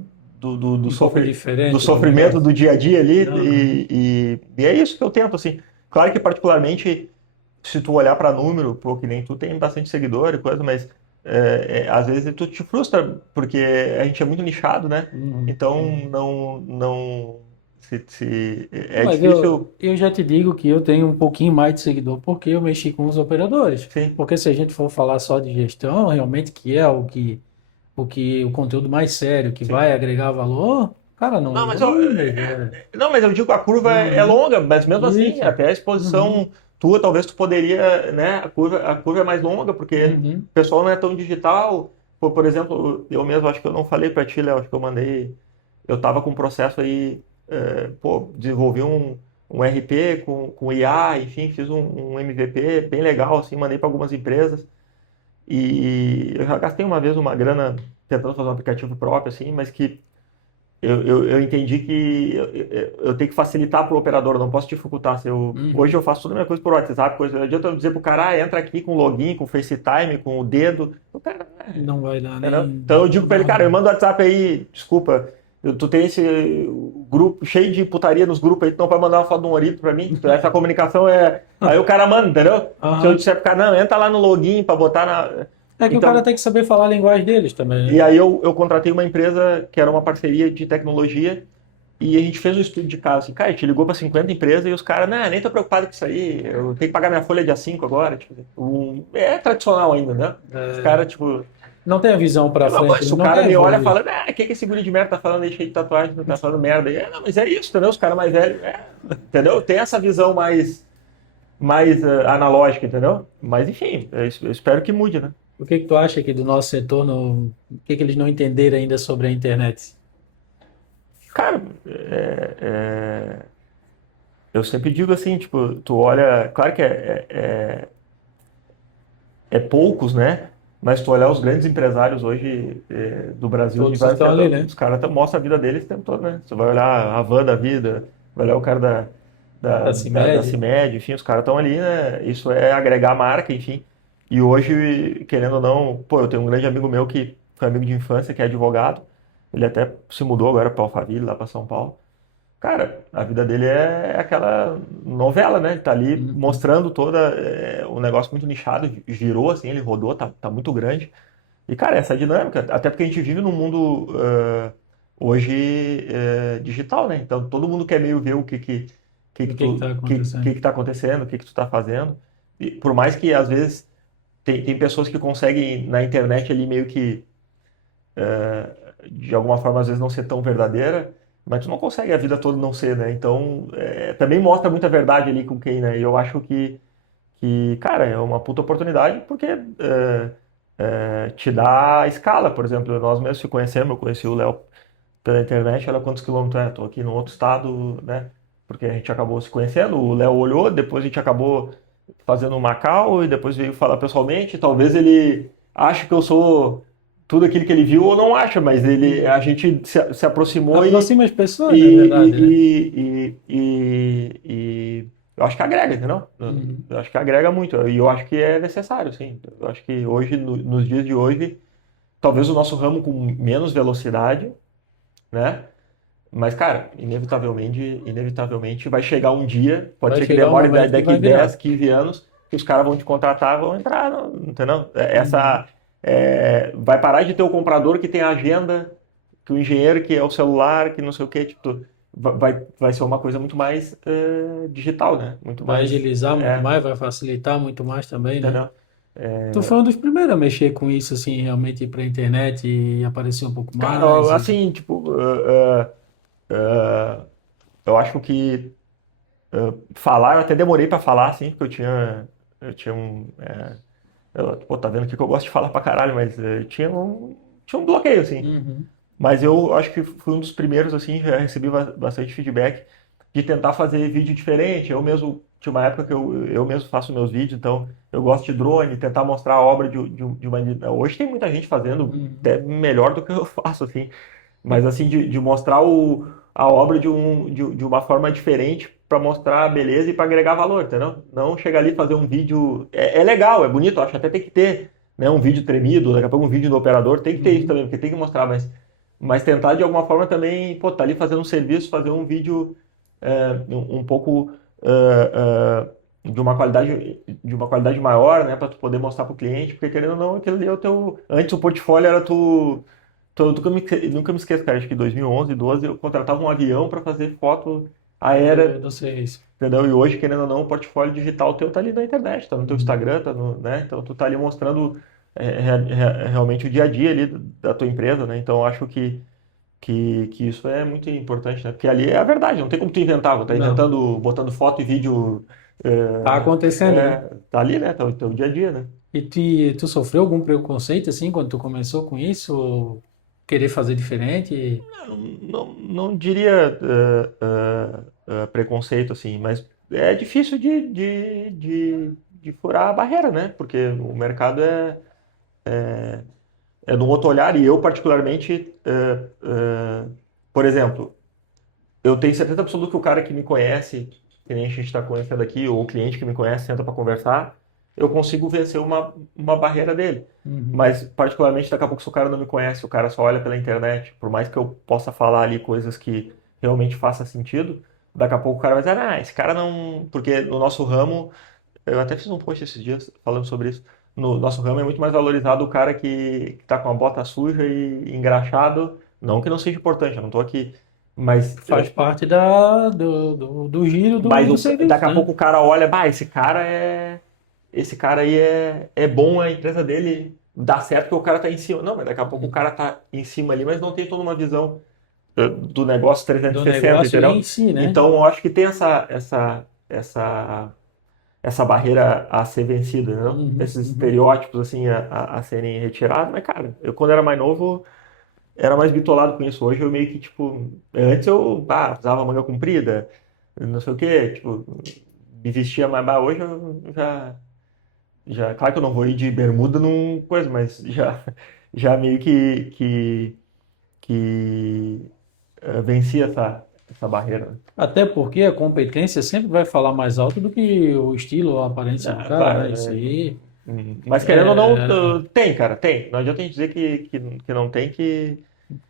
Um pouco do diferente do sofrimento negócio. do dia a dia ali, Aham. e é isso que eu tento, assim. Claro que, particularmente, se tu olhar para número, pô, que nem tu tem bastante seguidor e coisa, mas às vezes tu te frustra, porque a gente é muito nichado, né? Uhum, Então, uhum. é Mas eu, difícil, eu já te digo que eu tenho um pouquinho mais de seguidor porque eu mexi com os operadores. sim. Porque se a gente for falar só de gestão, realmente que é o conteúdo mais sério, que Sim. vai agregar valor, cara, não Não, mas evolui, velho. não, mas eu digo a curva é Uhum. longa, mas mesmo assim, Isso. até a Uhum. exposição tua, talvez tu poderia, né? A curva é mais longa, porque Uhum. o pessoal não é tão digital. Por exemplo, eu mesmo acho que eu não falei para ti, Léo, acho que eu mandei. Eu tava com um processo aí, desenvolvi um RP com IA, enfim, fiz um MVP bem legal, assim, mandei para algumas empresas. E eu já gastei uma vez uma grana tentando fazer um aplicativo próprio, assim, mas que eu entendi que eu tenho que facilitar para o operador, eu não posso dificultar. Hoje Uhum. eu faço toda a minha coisa por WhatsApp, coisa, não adianta eu dizer para o cara, entra aqui com login, com FaceTime, com o dedo. O cara, Não vai dar entendeu? nem Então eu digo para ele, cara, me nada. manda o WhatsApp aí, desculpa, tu tem esse grupo cheio de putaria nos grupos aí, tu não pode mandar uma foto de um orito para mim, essa comunicação é. Aí o cara manda, entendeu? Se eu Aham. disser pro cara, não, entra lá no login para botar na. É que o cara Então, tem que saber falar a linguagem deles também, e né? aí eu contratei uma empresa que era uma parceria de tecnologia e a gente fez um estudo de caso. Assim, cara, a gente ligou para 50 empresas e os caras, não, nem tô preocupado com isso aí, eu tenho que pagar minha folha dia 5 agora. Tipo, é tradicional ainda, né? Os É, caras, tipo, não tem a visão pra frente, se né? o Não cara quer me olha e evoluir. fala, o que esse guri de merda tá falando aí cheio de tatuagem, não tá falando merda. Não, mas é isso, entendeu? Os caras mais velhos, entendeu? Tem essa visão mais. mais analógica, entendeu? Mas enfim, eu espero que mude, né? O que que tu acha aqui do nosso setor, o que que eles não entenderam ainda sobre a internet? Cara, eu sempre digo assim, tipo, tu olha, claro que é poucos, né? Mas tu olhar os grandes empresários hoje do Brasil, de Todos vários estão ali, setores, né? os caras mostram a vida deles o tempo todo, né? Você vai olhar a Van da vida, vai olhar o cara Da da CIMED. CIMED, enfim, os caras estão ali, né? Isso é agregar marca, enfim. E hoje, querendo ou não, pô, eu tenho um grande amigo meu que foi amigo de infância, que é advogado. Ele até se mudou agora para Alphaville, lá para São Paulo. Cara, a vida dele é aquela novela, né? Ele tá ali Uhum. mostrando toda um negócio muito nichado, girou assim, ele rodou, tá muito grande. E, cara, essa dinâmica, até porque a gente vive num mundo hoje digital, né? Então todo mundo quer meio ver O que que está acontecendo? que tá acontecendo, o que tu tá fazendo. E por mais que às vezes tem pessoas que conseguem na internet ali meio que de alguma forma às vezes não ser tão verdadeira, mas tu não consegue a vida toda não ser, né? Então, também mostra muita verdade ali com quem, né? E eu acho cara, é uma puta oportunidade porque te dá escala, por exemplo, nós mesmos se conhecemos, eu conheci o Léo pela internet, olha quantos quilômetros é, tô aqui no outro estado, né? Porque a gente acabou se conhecendo, o Léo olhou, depois a gente acabou fazendo um Macau e depois veio falar pessoalmente. Talvez ele ache que eu sou tudo aquilo que ele viu ou não acha, mas a Uhum. gente se aproximou Aproxima as pessoas, na verdade, né? e eu acho que agrega, entendeu? Uhum. Eu acho que agrega muito e eu acho que é necessário, sim. Eu acho que hoje, nos dias de hoje, talvez o nosso ramo com menos velocidade, né? Mas, cara, inevitavelmente vai chegar um dia, pode Vai ser que chegar um demore momento que daqui vai 10, virar. 15 anos, que os caras vão te contratar, vão entrar, entendeu? Uhum. Vai parar de ter o comprador que tem a agenda, que o engenheiro que é o celular, que não sei o quê, tipo, vai ser uma coisa muito mais digital, né? Muito Vai mais, agilizar muito mais, vai facilitar muito mais também, né? entendeu? Tu foi um dos primeiros a mexer com isso, assim, realmente ir para a internet e aparecer um pouco mais. Cara, assim, tipo, eu acho que falar, eu até demorei para falar, assim, porque eu tinha um, pô, tá vendo aqui que eu gosto de falar pra caralho, mas tinha um bloqueio, assim. Uhum. Mas eu acho que fui um dos primeiros, assim, já recebi bastante feedback de tentar fazer vídeo diferente. Eu mesmo, tinha uma época que eu mesmo faço meus vídeos, então eu gosto de drone, tentar mostrar a obra de uma... Hoje tem muita gente fazendo até Uhum. melhor do que eu faço, assim. Mas assim, de mostrar a obra de uma forma diferente para mostrar a beleza e para agregar valor, entendeu? Não chegar ali e fazer um vídeo. É legal, é bonito, eu acho até tem que ter, né, um vídeo tremido, daqui a pouco um vídeo do operador, tem que ter isso Uhum. também, porque tem que mostrar, mas tentar de alguma forma também, pô, tá ali fazendo um serviço, fazer um vídeo um pouco de uma qualidade maior, né, para tu poder mostrar para o cliente, porque querendo ou não, aquele ali é o teu. Antes o portfólio era tu. Então, nunca me esqueço, cara. Acho que em 2011, 12, eu contratava um avião para fazer foto aérea, Do serviço. entendeu? E hoje, querendo ou não, o portfólio digital teu tá ali na internet, tá no teu Uhum. Instagram, tá no, né? Então, tu tá ali mostrando realmente o dia a dia ali da tua empresa, né? Então, eu acho que isso é muito importante, né? Porque ali é a verdade, não tem como tu inventar, vou estar Não, inventando, botando foto e vídeo, tá acontecendo, né? tá ali, né? Tá o teu dia a dia, né? E tu sofreu algum preconceito, assim, quando tu começou com isso? Ou querer fazer diferente? Não diria preconceito, assim, mas é difícil de furar a barreira, né? Porque o mercado é de um outro olhar e eu, particularmente, por exemplo, eu tenho certeza absoluta que o cara que me conhece, que nem a gente está conhecendo aqui, ou o cliente que me conhece, senta para conversar, eu consigo vencer uma barreira dele. Uhum. Mas, particularmente, daqui a pouco, se o cara não me conhece, o cara só olha pela internet, por mais que eu possa falar ali coisas que realmente façam sentido, daqui a pouco o cara vai dizer, esse cara não. Porque no nosso ramo, eu até fiz um post esses dias falando sobre isso. No nosso ramo é muito mais valorizado o cara que tá com a bota suja e engraxado. Não que não seja importante, eu não tô aqui. Mas Faz parte do giro Mas do serviço, daqui a né? pouco o cara olha, esse cara aí é bom, a empresa dele dá certo porque o cara tá em cima. Não, mas daqui a pouco o Uhum. cara tá em cima ali, mas não tem toda uma visão do negócio Do 360, negócio em entendeu? si, né? Então eu acho que tem essa barreira a ser vencida, né? Uhum, Esses uhum. estereótipos assim a serem retirados, mas cara, eu quando era mais novo era mais bitolado com isso. Hoje eu meio que tipo, antes eu usava manga comprida, não sei o quê, tipo, me vestia mais, hoje eu já, claro que eu não vou ir de bermuda num coisa, mas já meio que venci essa barreira, né? Até porque a competência sempre vai falar mais alto do que o estilo ou a aparência do Ah, cara, claro, né? Isso aí. mas querendo ou não, tem, cara, tem. Não adianta a gente dizer que não tem,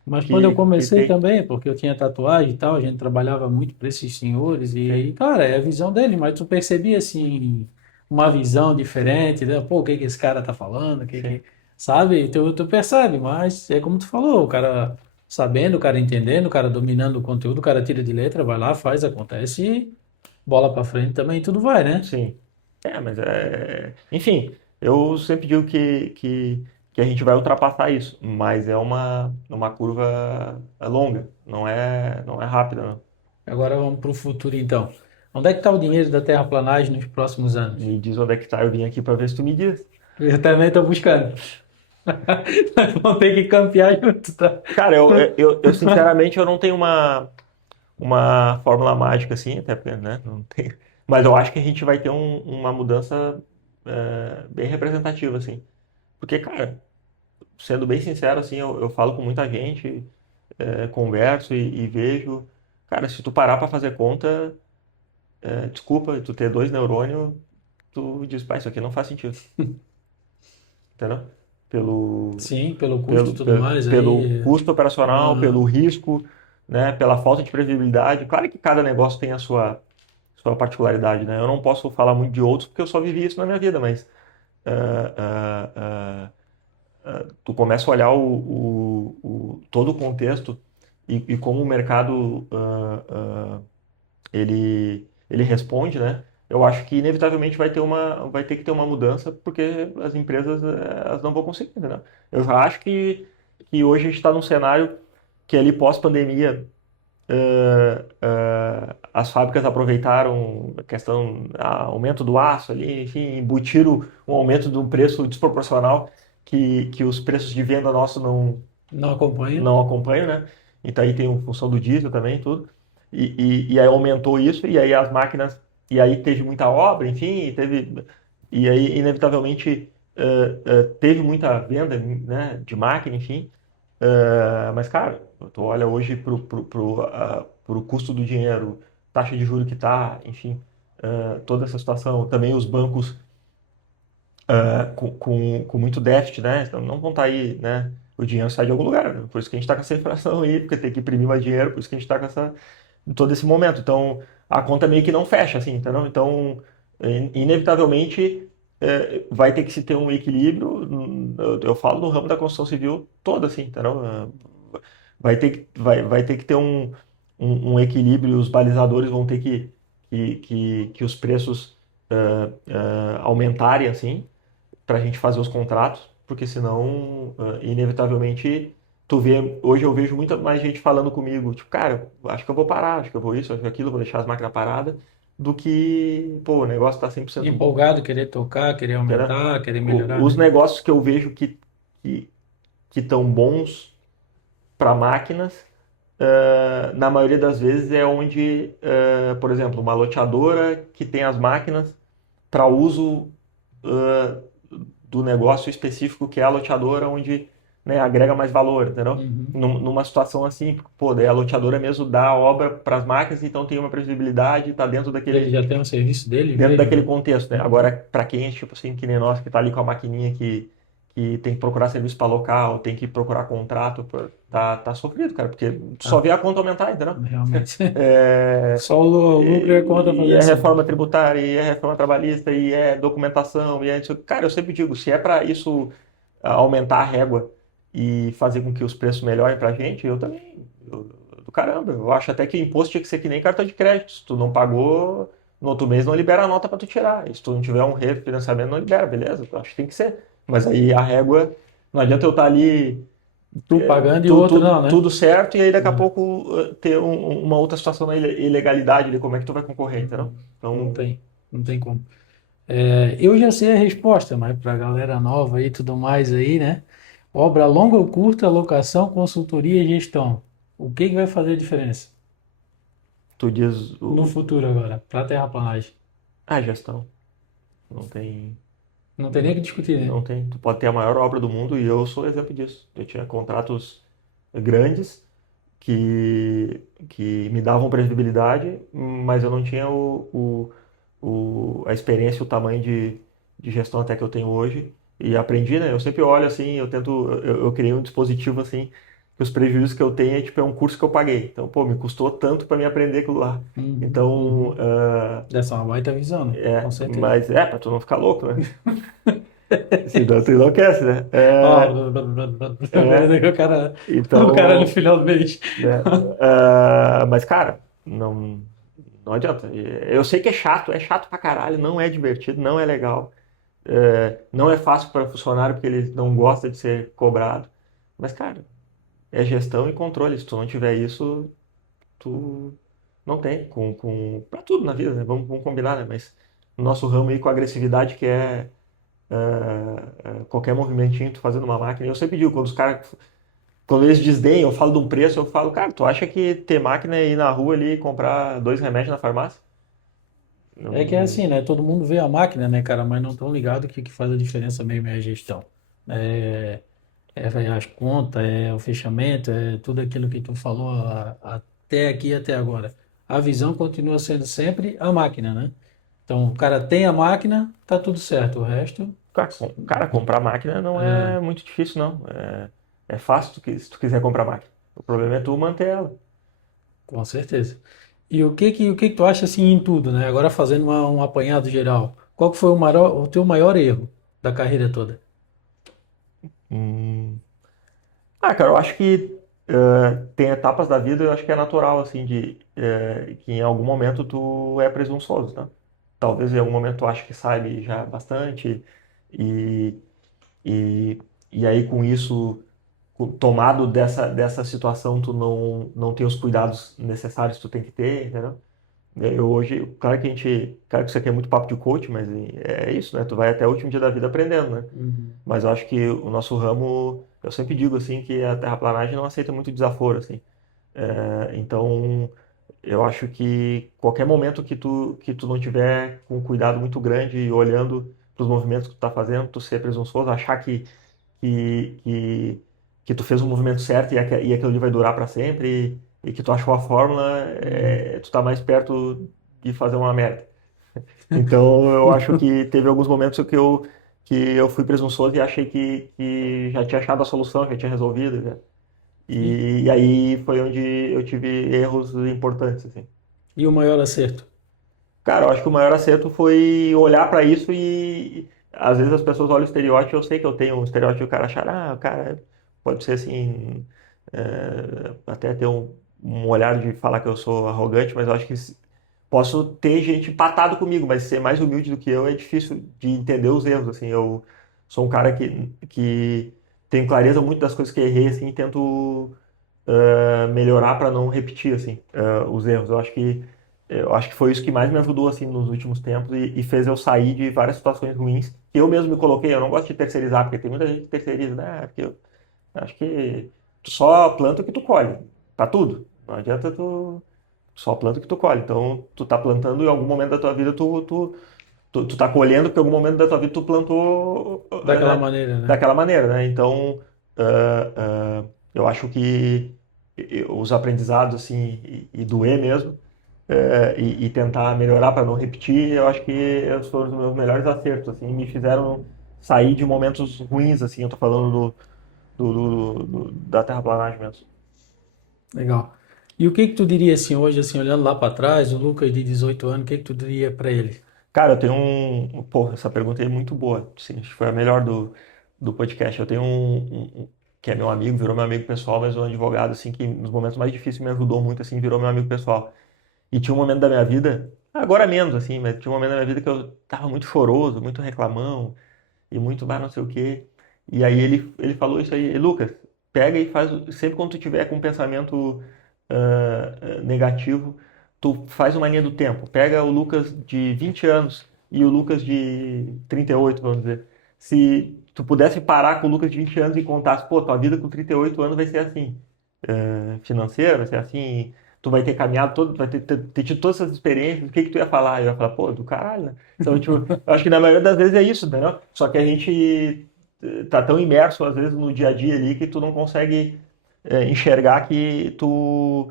Mas quando eu que comecei tem. também, porque eu tinha tatuagem e tal, a gente trabalhava muito para esses senhores Sim, e, cara, é a visão dele, mas tu percebia, assim, uma visão diferente, né? Pô, o que que esse cara tá falando, sim. sabe? Tu percebe, mas é como tu falou, o cara sabendo, o cara entendendo, o cara dominando o conteúdo, o cara tira de letra, vai lá, faz, acontece e bola para frente também, tudo vai, né? Sim. Mas enfim, eu sempre digo que a gente vai ultrapassar isso, mas é uma curva longa, não é rápida, não. Agora vamos para o futuro, então. Onde é que está o dinheiro da terraplanagem nos próximos anos? Me diz onde é que tá, eu vim aqui para ver se tu me diz. Eu também estou buscando. Nós vamos ter que campear junto, tá? Cara, eu sinceramente eu não tenho uma fórmula mágica assim, até porque, né, não tem, mas eu acho que a gente vai ter uma mudança bem representativa, assim. Porque, cara, sendo bem sincero, assim, eu falo com muita gente, converso e vejo. Cara, se tu parar pra fazer conta, desculpa, tu ter dois neurônios, tu diz, pá, isso aqui não faz sentido, entendeu? Pelo, Sim, pelo custo e pelo, tudo pe- mais pelo aí. custo operacional, pelo Aham. risco, né, pela falta de previsibilidade. Claro que cada negócio tem a sua particularidade, né? Eu não posso falar muito de outros porque eu só vivi isso na minha vida, mas ah, ah, ah, tu começa a olhar todo o contexto e como o mercado ele responde, né? Eu acho que inevitavelmente vai ter que ter uma mudança porque as empresas elas não vão conseguir, entendeu? Eu já acho que hoje a gente está num cenário que ali pós-pandemia as fábricas aproveitaram a questão aumento do aço ali, enfim, embutiram um aumento do preço desproporcional que os preços de venda nosso Não acompanha? não acompanham, né? Então aí tem a função do diesel também, tudo. E aí aumentou isso, e aí as máquinas, e aí teve muita obra, enfim, e aí inevitavelmente teve muita venda, né, de máquina, enfim. Mas, cara, tu olha hoje pro custo do dinheiro, taxa de juros que tá, enfim, toda essa situação, também os bancos com muito déficit, né? Então não vão estar aí, né? O dinheiro sai de algum lugar, né? Por isso que a gente está com essa inflação aí, porque tem que imprimir mais dinheiro, por isso que a gente está com todo esse momento. Então a conta meio que não fecha, assim, entendeu? Então, inevitavelmente, vai ter que se ter um equilíbrio. Eu falo no ramo da construção civil toda, assim, entendeu? Vai ter que ter um equilíbrio, os balizadores vão ter que os preços aumentarem, assim para a gente fazer os contratos, porque senão, inevitavelmente, tu vê, hoje eu vejo muita mais gente falando comigo, tipo, cara, acho que eu vou parar, acho que eu vou isso, acho que aquilo, vou deixar as máquinas paradas, do que, pô, o negócio tá 100% bom, Empolgado, querer tocar, querer entendeu? aumentar, querer melhorar, Os né? negócios que eu vejo que que estão bons para máquinas, na maioria das vezes é onde, por exemplo, uma loteadora que tem as máquinas para uso uh, do negócio específico que é a loteadora, onde, né, agrega mais valor, entendeu? Uhum. Numa situação assim, pô, daí a loteadora mesmo dá a obra para as máquinas, então tem uma previsibilidade, está Ele já tem um serviço dele dentro mesmo, daquele né? contexto, né? Uhum. Agora, para quem é tipo assim, que nem nós, que tá ali com a maquininha que tem que procurar serviço para local, tem que procurar contrato, pô, tá sofrido, cara, porque tu só Tá, vê a conta aumentar, entendeu? realmente. É, Só o lucro e a conta e fazer é assim. reforma tributária, e é reforma trabalhista, e é documentação, e é isso. Cara, eu sempre digo, se é para isso aumentar a régua e fazer com que os preços melhorem pra gente, eu também, do caramba. Eu acho até que o imposto tinha que ser que nem cartão de crédito. Se tu não pagou, no outro mês não libera a nota para tu tirar. E se tu não tiver um refinanciamento, não libera, beleza? Eu acho que tem que ser. Mas aí a régua, não adianta eu estar ali Tu pagando e o outro não, né? tudo certo, e aí daqui a É. pouco ter uma outra situação na ilegalidade ali, como é que tu vai concorrer, entendeu? Uhum. Não Então, tem, não tem como. Eu já sei a resposta, mas para a galera nova aí e tudo mais aí, né? Obra longa ou curta, locação, consultoria e gestão. O que que vai fazer a diferença Tu diz no o... futuro agora, para a terraplanagem? A gestão. Não tem... Não tem nem o que discutir, né? Não tem. Tu pode ter a maior obra do mundo e eu sou exemplo disso. Eu tinha contratos grandes que me davam previsibilidade, mas eu não tinha a experiência, o tamanho de gestão até que eu tenho hoje. E aprendi, né? Eu sempre olho assim, eu criei um dispositivo assim, que os prejuízos que eu tenho é tipo, é um curso que eu paguei. Então, pô, me custou tanto para me aprender aquilo lá. Uhum, Então, uhum. Dessa é uma baita visão, né? Com certeza. mas é, para tu não ficar louco, né? Senão tu enlouquece, né? Ó, É, o cara no então, final do mês. né? Mas, cara, não adianta. Eu sei que é chato pra caralho, não é divertido, não é legal. Não é fácil para funcionário porque ele não gosta de ser cobrado. Mas, cara, é gestão e controle. Se tu não tiver isso, tu não tem. Pra tudo na vida, né? Vamos combinar, né? Mas no nosso ramo aí, com a agressividade que é qualquer movimentinho tu fazendo uma máquina. Eu sempre digo, quando eles desdenham, eu falo de um preço, eu falo, cara, tu acha que ter máquina é ir na rua ali e comprar 2 remédios na farmácia? É que é Não- assim, né? Todo mundo vê a máquina, né, cara? Mas não estão ligados que o que faz a diferença mesmo é a gestão. É, é as contas, é o fechamento, é tudo aquilo que tu falou até aqui e até agora. A visão continua sendo sempre a máquina, né? Então, o cara tem a máquina, tá tudo certo. O resto, Cara, comprar máquina não é muito difícil, não. É fácil se tu quiser comprar máquina. O problema é tu manter ela. com certeza. E o que que tu acha assim em tudo, né? Agora fazendo um apanhado geral. Qual que foi o teu maior erro da carreira toda? Hum. Cara, eu acho que tem etapas da vida, eu acho que é natural, assim, que em algum momento tu é presunçoso, tá? Talvez em algum momento tu ache que sabe já bastante e, e, e aí com isso, tomado dessa situação, tu não tem os cuidados necessários que tu tem que ter, entendeu? Eu hoje, claro que isso aqui é muito papo de coach, mas é isso, né? Tu vai até o último dia da vida aprendendo, né? Uhum. Mas eu acho que o nosso ramo, eu sempre digo assim que a terraplanagem não aceita muito desaforo, assim. Então, eu acho que qualquer momento que tu não tiver com um cuidado muito grande e olhando para os movimentos que tu tá fazendo, tu ser presunçoso, achar que, que, que tu fez o movimento certo e aquilo ali vai durar para sempre e que tu achou a fórmula, Uhum. tu tá mais perto de fazer uma merda. Então, eu acho que teve alguns momentos que eu fui presunçoso e achei que já tinha achado a solução, já tinha resolvido, né? E, E aí foi onde eu tive erros importantes, assim. e o maior acerto? Cara, eu acho que o maior acerto foi olhar para isso e às vezes as pessoas olham o estereótipo, eu sei que eu tenho um estereótipo e o cara achar, o cara pode ser assim, até ter um olhar de falar que eu sou arrogante, mas eu acho que posso ter gente empatado comigo, mas ser mais humilde do que eu é difícil de entender os erros, assim, eu sou um cara que tenho clareza muito das coisas que errei, assim, e tento melhorar para não repetir, assim, os erros. Eu acho que foi isso que mais me ajudou assim nos últimos tempos e fez eu sair de várias situações ruins que eu mesmo me coloquei. Eu não gosto de terceirizar, porque tem muita gente que terceiriza, né? Porque eu acho que tu só planta o que tu colhe, pra tudo. Não adianta tu só planta o que tu colhe. Então, tu tá plantando e em algum momento da tua vida tu tá colhendo porque em algum momento da tua vida tu plantou Daquela maneira, né? daquela maneira, né? Então, eu acho que os aprendizados assim e doer mesmo e tentar melhorar para não repetir, eu acho que esses foram os meus melhores acertos, assim, me fizeram sair de momentos ruins, assim, eu tô falando da terraplanagem mesmo. Legal. E o que que tu diria assim hoje, assim, olhando lá para trás, o Lucas de 18 anos, o que que tu diria para ele? Cara, eu tenho pô, essa pergunta é muito boa, sim, acho que foi a melhor do podcast. Eu tenho que é meu amigo, virou meu amigo pessoal, mas um advogado, assim, que nos momentos mais difíceis me ajudou muito, assim, virou meu amigo pessoal. E tinha um momento da minha vida, agora menos, assim, mas tinha um momento da minha vida que eu tava muito choroso, muito reclamão, e muito não sei o quê. E aí ele falou isso aí, Lucas, pega e faz, sempre quando tu tiver com um pensamento negativo, tu faz uma linha do tempo. Pega o Lucas de 20 anos e o Lucas de 38, vamos dizer. Se tu pudesse parar com o Lucas de 20 anos e contasse, pô, tua vida com 38 anos vai ser assim, financeira, vai ser assim, tu vai ter caminhado todo, vai ter tido todas essas experiências, o que que tu ia falar? Eu ia falar, pô, do caralho, né? Então, tipo, eu acho que na maioria das vezes é isso, entendeu? Só que a gente tá tão imerso, às vezes, no dia a dia ali, que tu não consegue enxergar que tu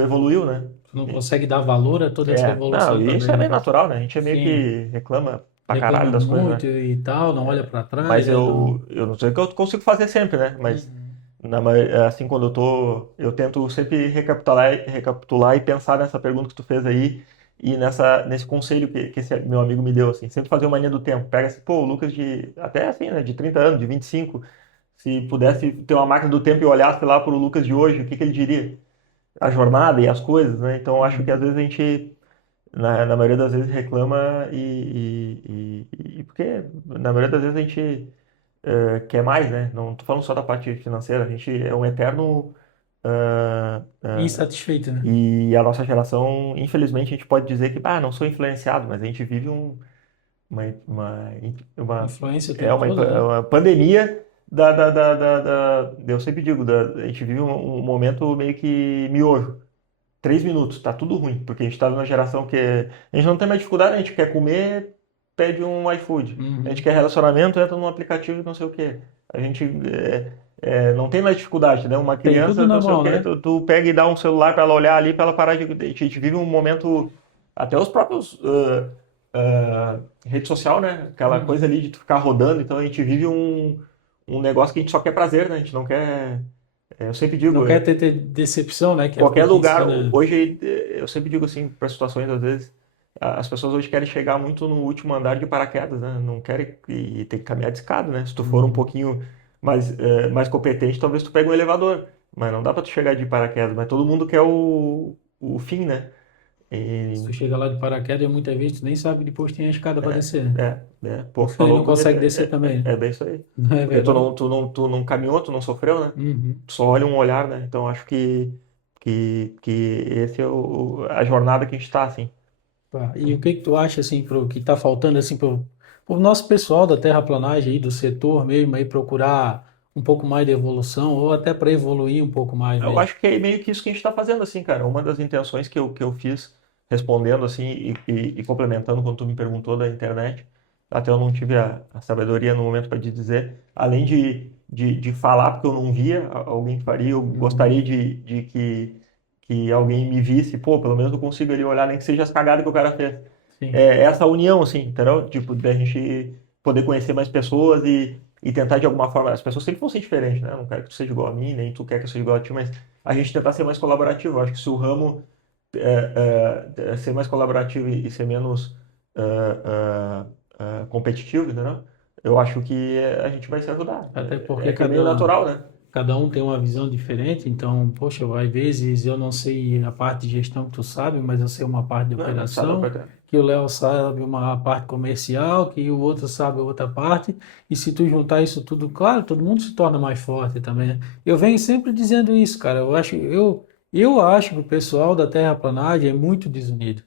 evoluiu, né? Tu não consegue dar valor a toda essa Não, evolução e isso também, é bem né? natural, né? A gente é meio Sim, que reclama pra caralho reclama das coisas, né? muito e tal, não olha para trás, Mas né? Não... eu não sei que eu consigo fazer sempre, né? Mas Uhum. assim, quando eu tento sempre recapitular e pensar nessa pergunta que tu fez aí e nesse conselho que esse meu amigo me deu, assim, sempre fazer uma linha do tempo. Pega assim, pô, o Lucas até assim, né, de 30 anos, de 25, se pudesse ter uma máquina do tempo e olhasse lá pro Lucas de hoje, o que que ele diria? A jornada e as coisas, né? Então, eu acho que às Uhum. vezes a gente na maioria das vezes reclama porque na maioria das vezes a gente quer mais, né? Não tô falando só da parte financeira, a gente é um eterno Insatisfeito, né? e a nossa geração, infelizmente, a gente pode dizer que, não sou influenciado, mas a gente vive uma, uma, uma, Influência o tempo todo, é né? uma pandemia eu sempre digo, a gente vive um momento meio que miojo. 3 minutos, tá tudo ruim, porque a gente tá numa geração que a gente não tem mais dificuldade, a gente quer comer, pede um iFood. A gente Uhum. quer relacionamento, entra num aplicativo e não sei o quê. A gente não tem mais dificuldade, né? Uma Tem tudo criança, na não sei o mão, quê, né? tu pega e dá um celular para ela olhar ali, para ela parar de. A gente vive um momento, até os próprios rede social, né? Aquela coisa Uhum. ali de tu ficar rodando, então a gente vive um negócio que a gente só quer prazer, né? A gente não quer. Eu sempre Não digo, quer ter decepção, né? Que é qualquer porque lugar, isso, né? hoje, eu sempre digo assim, para situações, às vezes, as pessoas hoje querem chegar muito no último andar de paraquedas, né? Não querem, e tem que caminhar de escada, né? Se tu for um Uhum. pouquinho mais competente, talvez tu pegue um elevador, mas não dá para tu chegar de paraquedas, mas todo mundo quer o fim, né? Se E, tu chega lá de paraquedas, muitas vezes tu nem sabe depois tem a escada para descer, né? pô, Aí falou não bonito, consegue descer também, né? é bem isso aí. Não é Porque verdade? tu não caminhou, tu não sofreu, né? Uhum. Tu só olha um olhar, né? Então acho que esse é a jornada que a gente está, assim. Tá. E o que que tu acha, assim, pro, que está faltando, assim, pro nosso pessoal da terraplanagem aí, do setor mesmo, aí procurar um pouco mais de evolução ou até para evoluir um pouco mais Eu mesmo? acho que é meio que isso que a gente está fazendo, assim, cara. Uma das intenções que eu fiz respondendo, assim, e complementando quando tu me perguntou da internet, até eu não tive a sabedoria no momento para te dizer, além de falar porque eu não via alguém que faria, eu Uhum. gostaria de que alguém me visse, pô, pelo menos eu consigo ali olhar, nem que seja as cagadas que o cara fez. Sim. É essa união, assim, entendeu? Tipo, da gente poder conhecer mais pessoas e tentar de alguma forma. As pessoas sempre vão ser diferentes, né? Eu não quero que tu seja igual a mim, nem tu quer que eu seja igual a ti, mas a gente tentar ser mais colaborativo. Eu acho que se o ramo ser mais colaborativo e ser menos competitivo, entendeu? Eu acho que a gente vai se ajudar. Até É porque que é meio natural, né? cada um tem uma visão diferente, então, poxa, às vezes eu não sei a parte de gestão que tu sabe, mas eu sei uma parte de Não, mas sabe, operação, que o Léo sabe uma parte comercial, que o outro sabe outra parte, e se tu juntar isso tudo, claro, todo mundo se torna mais forte também, né? Eu venho sempre dizendo isso, cara, eu acho que o pessoal da terraplanagem é muito desunido.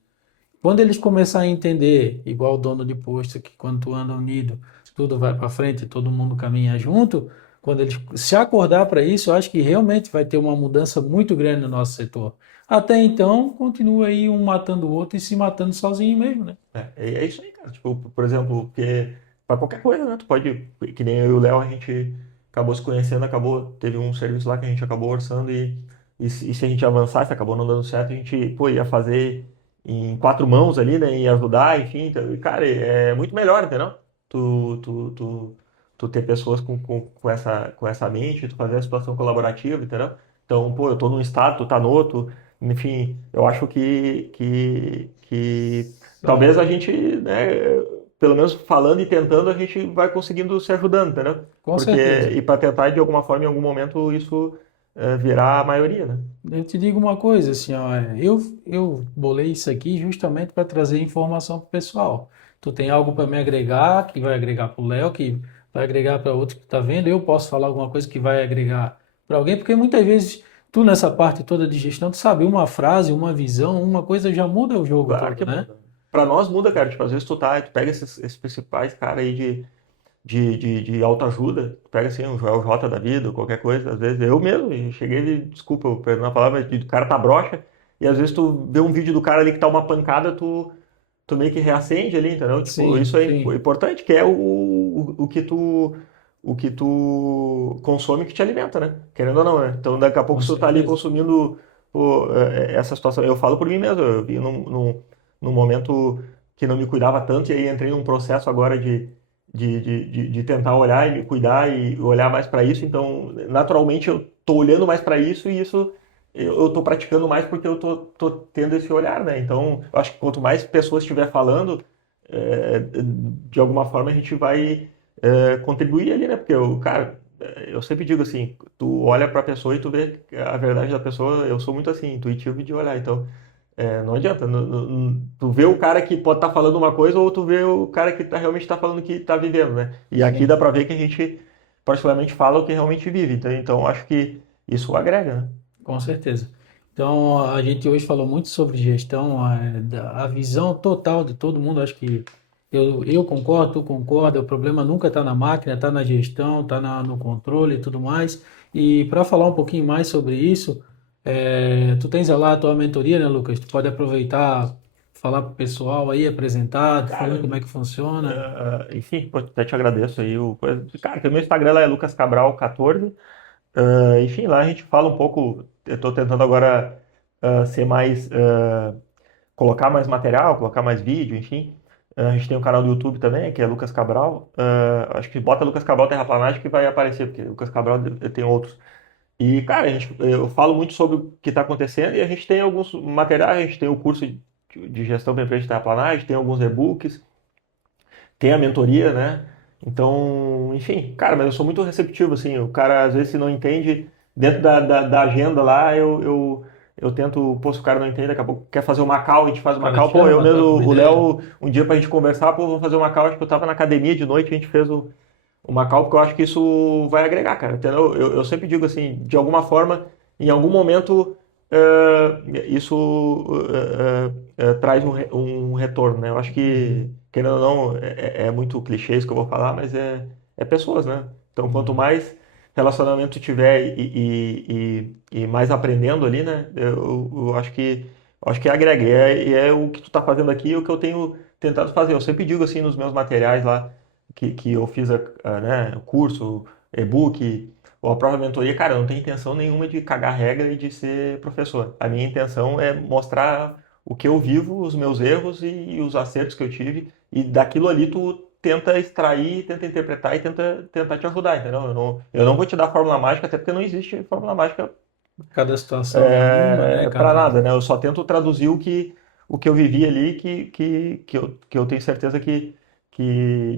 Quando eles começarem a entender, igual o dono de posto, que quando tu anda unido, tudo vai para frente, todo mundo caminha junto, quando eles se acordar para isso, eu acho que realmente vai ter uma mudança muito grande no nosso setor. Até então, continua aí um matando o outro e se matando sozinho mesmo, né? É isso aí, cara. Tipo, por exemplo, porque para qualquer coisa, né? Tu pode, que nem eu e o Léo, a gente acabou se conhecendo, teve um serviço lá que a gente acabou orçando e se a gente avançasse, acabou não dando certo, a gente, pô, ia fazer em quatro mãos ali, né? Ia ajudar, enfim. Então, e, cara, é muito melhor, entendeu? Tu ter pessoas com essa mente, tu fazer a situação colaborativa, entendeu? Então, pô, eu tô num estado, tu tá no outro, enfim, eu acho que talvez Ah, a gente, né, pelo menos falando e tentando, a gente vai conseguindo se ajudando, entendeu? com Porque, certeza. e para tentar, de alguma forma, em algum momento, isso virar a maioria, né? Eu te digo uma coisa, assim, ó, eu bolei isso aqui justamente para trazer informação para o pessoal. Tu tem algo para me agregar, que vai agregar para o Léo, que vai agregar para outro que está vendo, eu posso falar alguma coisa que vai agregar para alguém, porque muitas vezes tu nessa parte toda de gestão, tu sabe, uma frase, uma visão, uma coisa já muda o jogo Claro que todo, né? muda. pra nós muda, cara. Tipo, às vezes tu pega esses principais caras aí de autoajuda, tu pega assim, o Joel J da vida, ou qualquer coisa, às vezes eu mesmo, e cheguei e, desculpa, eu perdão a palavra, mas o cara tá broxa, e às vezes tu vê um vídeo do cara ali que tá uma pancada, tu meio que reacende ali, entendeu? Tipo, Sim, isso é sim, importante, que é o que tu consome que te alimenta, né? Querendo ou não, né? Então, daqui a pouco, com se tu tá ali certeza. consumindo pô, essa situação, eu falo por mim mesmo, eu vi num momento que não me cuidava tanto, e aí entrei num processo agora de tentar olhar e me cuidar e olhar mais para isso, então, naturalmente, eu tô olhando mais para isso, e isso eu tô praticando mais porque eu tô tendo esse olhar, né? Então, eu acho que quanto mais pessoas estiver falando, de alguma forma a gente vai contribuir ali, né? Porque cara, eu sempre digo assim, tu olha para a pessoa e tu vê a verdade da pessoa. Eu sou muito assim, intuitivo de olhar, então não adianta. Tu vê o cara que pode estar falando uma coisa, ou tu vê o cara que realmente está falando que está vivendo, né? E aqui dá Sim. para ver que a gente particularmente fala o que realmente vive. Então acho que isso agrega, né? Com certeza. Então, a gente hoje falou muito sobre gestão, a visão total de todo mundo. Acho que eu concordo, tu concorda. O problema nunca está na máquina, está na gestão, está no controle e tudo mais. E para falar um pouquinho mais sobre isso, tu tens lá a tua mentoria, né, Lucas? Tu pode aproveitar, falar para o pessoal aí, apresentar, falar Cara, como é que funciona. enfim, pô, até te agradeço aí. Cara, que o meu Instagram lá é Lucas Cabral 14. Enfim, lá a gente fala um pouco. Eu estou tentando agora ser mais, colocar mais material, colocar mais vídeo, enfim. A gente tem um canal do YouTube também, que é Lucas Cabral. Acho que bota Lucas Cabral Terraplanagem que vai aparecer, porque Lucas Cabral tem outros. E, cara, eu falo muito sobre o que está acontecendo, e a gente tem alguns materiais. A gente tem o curso de gestão para empresa de terraplanagem, tem alguns e-books, tem a mentoria, né? Então, enfim, cara, mas eu sou muito receptivo, assim. O cara, às vezes, se não entende, dentro da agenda lá, eu tento, pô, se o cara não entende, daqui a pouco quer fazer uma call, a gente faz O uma cara call, pô, eu chama, mesmo, troca uma o ideia. Léo, um dia pra gente conversar, pô, vamos fazer uma call. Acho que eu tava na academia de noite, a gente fez uma call, porque eu acho que isso vai agregar, cara, entendeu? Eu sempre digo assim, de alguma forma, em algum momento, isso traz um retorno, né? Eu acho que, Uhum, querendo ou não, é muito clichê isso que eu vou falar, mas é pessoas, né? Então, quanto uhum. mais relacionamento tu tiver e mais aprendendo ali, né? Eu acho que agrega. E é o que tu tá fazendo aqui, e o que eu tenho tentado fazer. Eu sempre digo assim nos meus materiais lá, que eu fiz né, o curso, e-book, ou a própria mentoria, cara, eu não tenho intenção nenhuma de cagar regra e de ser professor. A minha intenção é mostrar o que eu vivo, os meus erros e os acertos que eu tive, e daquilo ali tu tenta extrair, tenta interpretar e tenta tentar te ajudar, entendeu? Eu não vou te dar fórmula mágica, até porque não existe fórmula mágica Cada situação é uma, né, para cara? nada, né? Eu só tento traduzir o que eu vivi ali, que eu tenho certeza que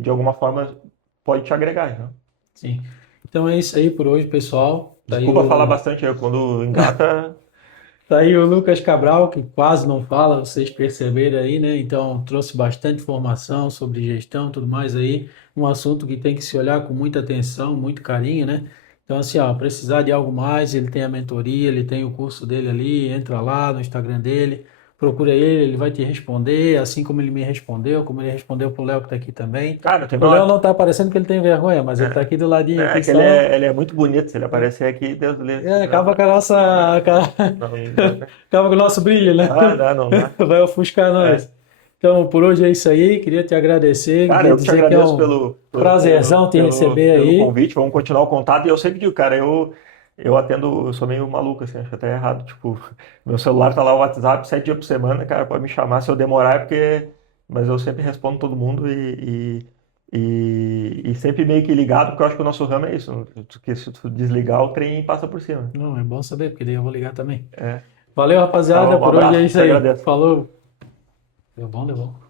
de alguma forma pode te agregar, né? Sim. Então é isso aí por hoje, pessoal. Desculpa falar bastante, quando engata. Tá aí o Lucas Cabral, que quase não fala, vocês perceberam aí, né? Então trouxe bastante informação sobre gestão, tudo mais aí, um assunto que tem que se olhar com muita atenção, muito carinho, né? Então assim, ó, precisar de algo mais, ele tem a mentoria, ele tem o curso dele ali, entra lá no Instagram dele, procura ele vai te responder, assim como ele me respondeu, como ele respondeu pro Léo que tá aqui também. Cara, teve O Léo uma. não tá aparecendo porque ele tem vergonha, mas ele tá aqui do ladinho É aqui que ele só. é, ele é muito bonito, se ele aparecer aqui, Deus do livre. Acaba com a nossa. Não, não, Acaba com o nosso brilho, né? não dá. Vai ofuscar É. nós. Então, por hoje é isso aí. Queria te agradecer, Cara, queria eu que te dizer que é agradeço um pelo, prazerzão te pelo, receber pelo aí. convite. Vamos continuar o contato. E eu sempre digo, cara, eu atendo, eu sou meio maluco, assim, acho até errado. Tipo, meu celular tá lá o WhatsApp 7 dias por semana, cara, pode me chamar se eu demorar, porque. Mas eu sempre respondo todo mundo e sempre meio que ligado, porque eu acho que o nosso ramo é isso. Que se tu desligar, o trem passa por cima. Não, é bom saber, porque daí eu vou ligar também. É. Valeu, Tá rapaziada. bom, um Por hoje é abraço, isso te aí. agradeço. Falou. Deu bom, deu bom.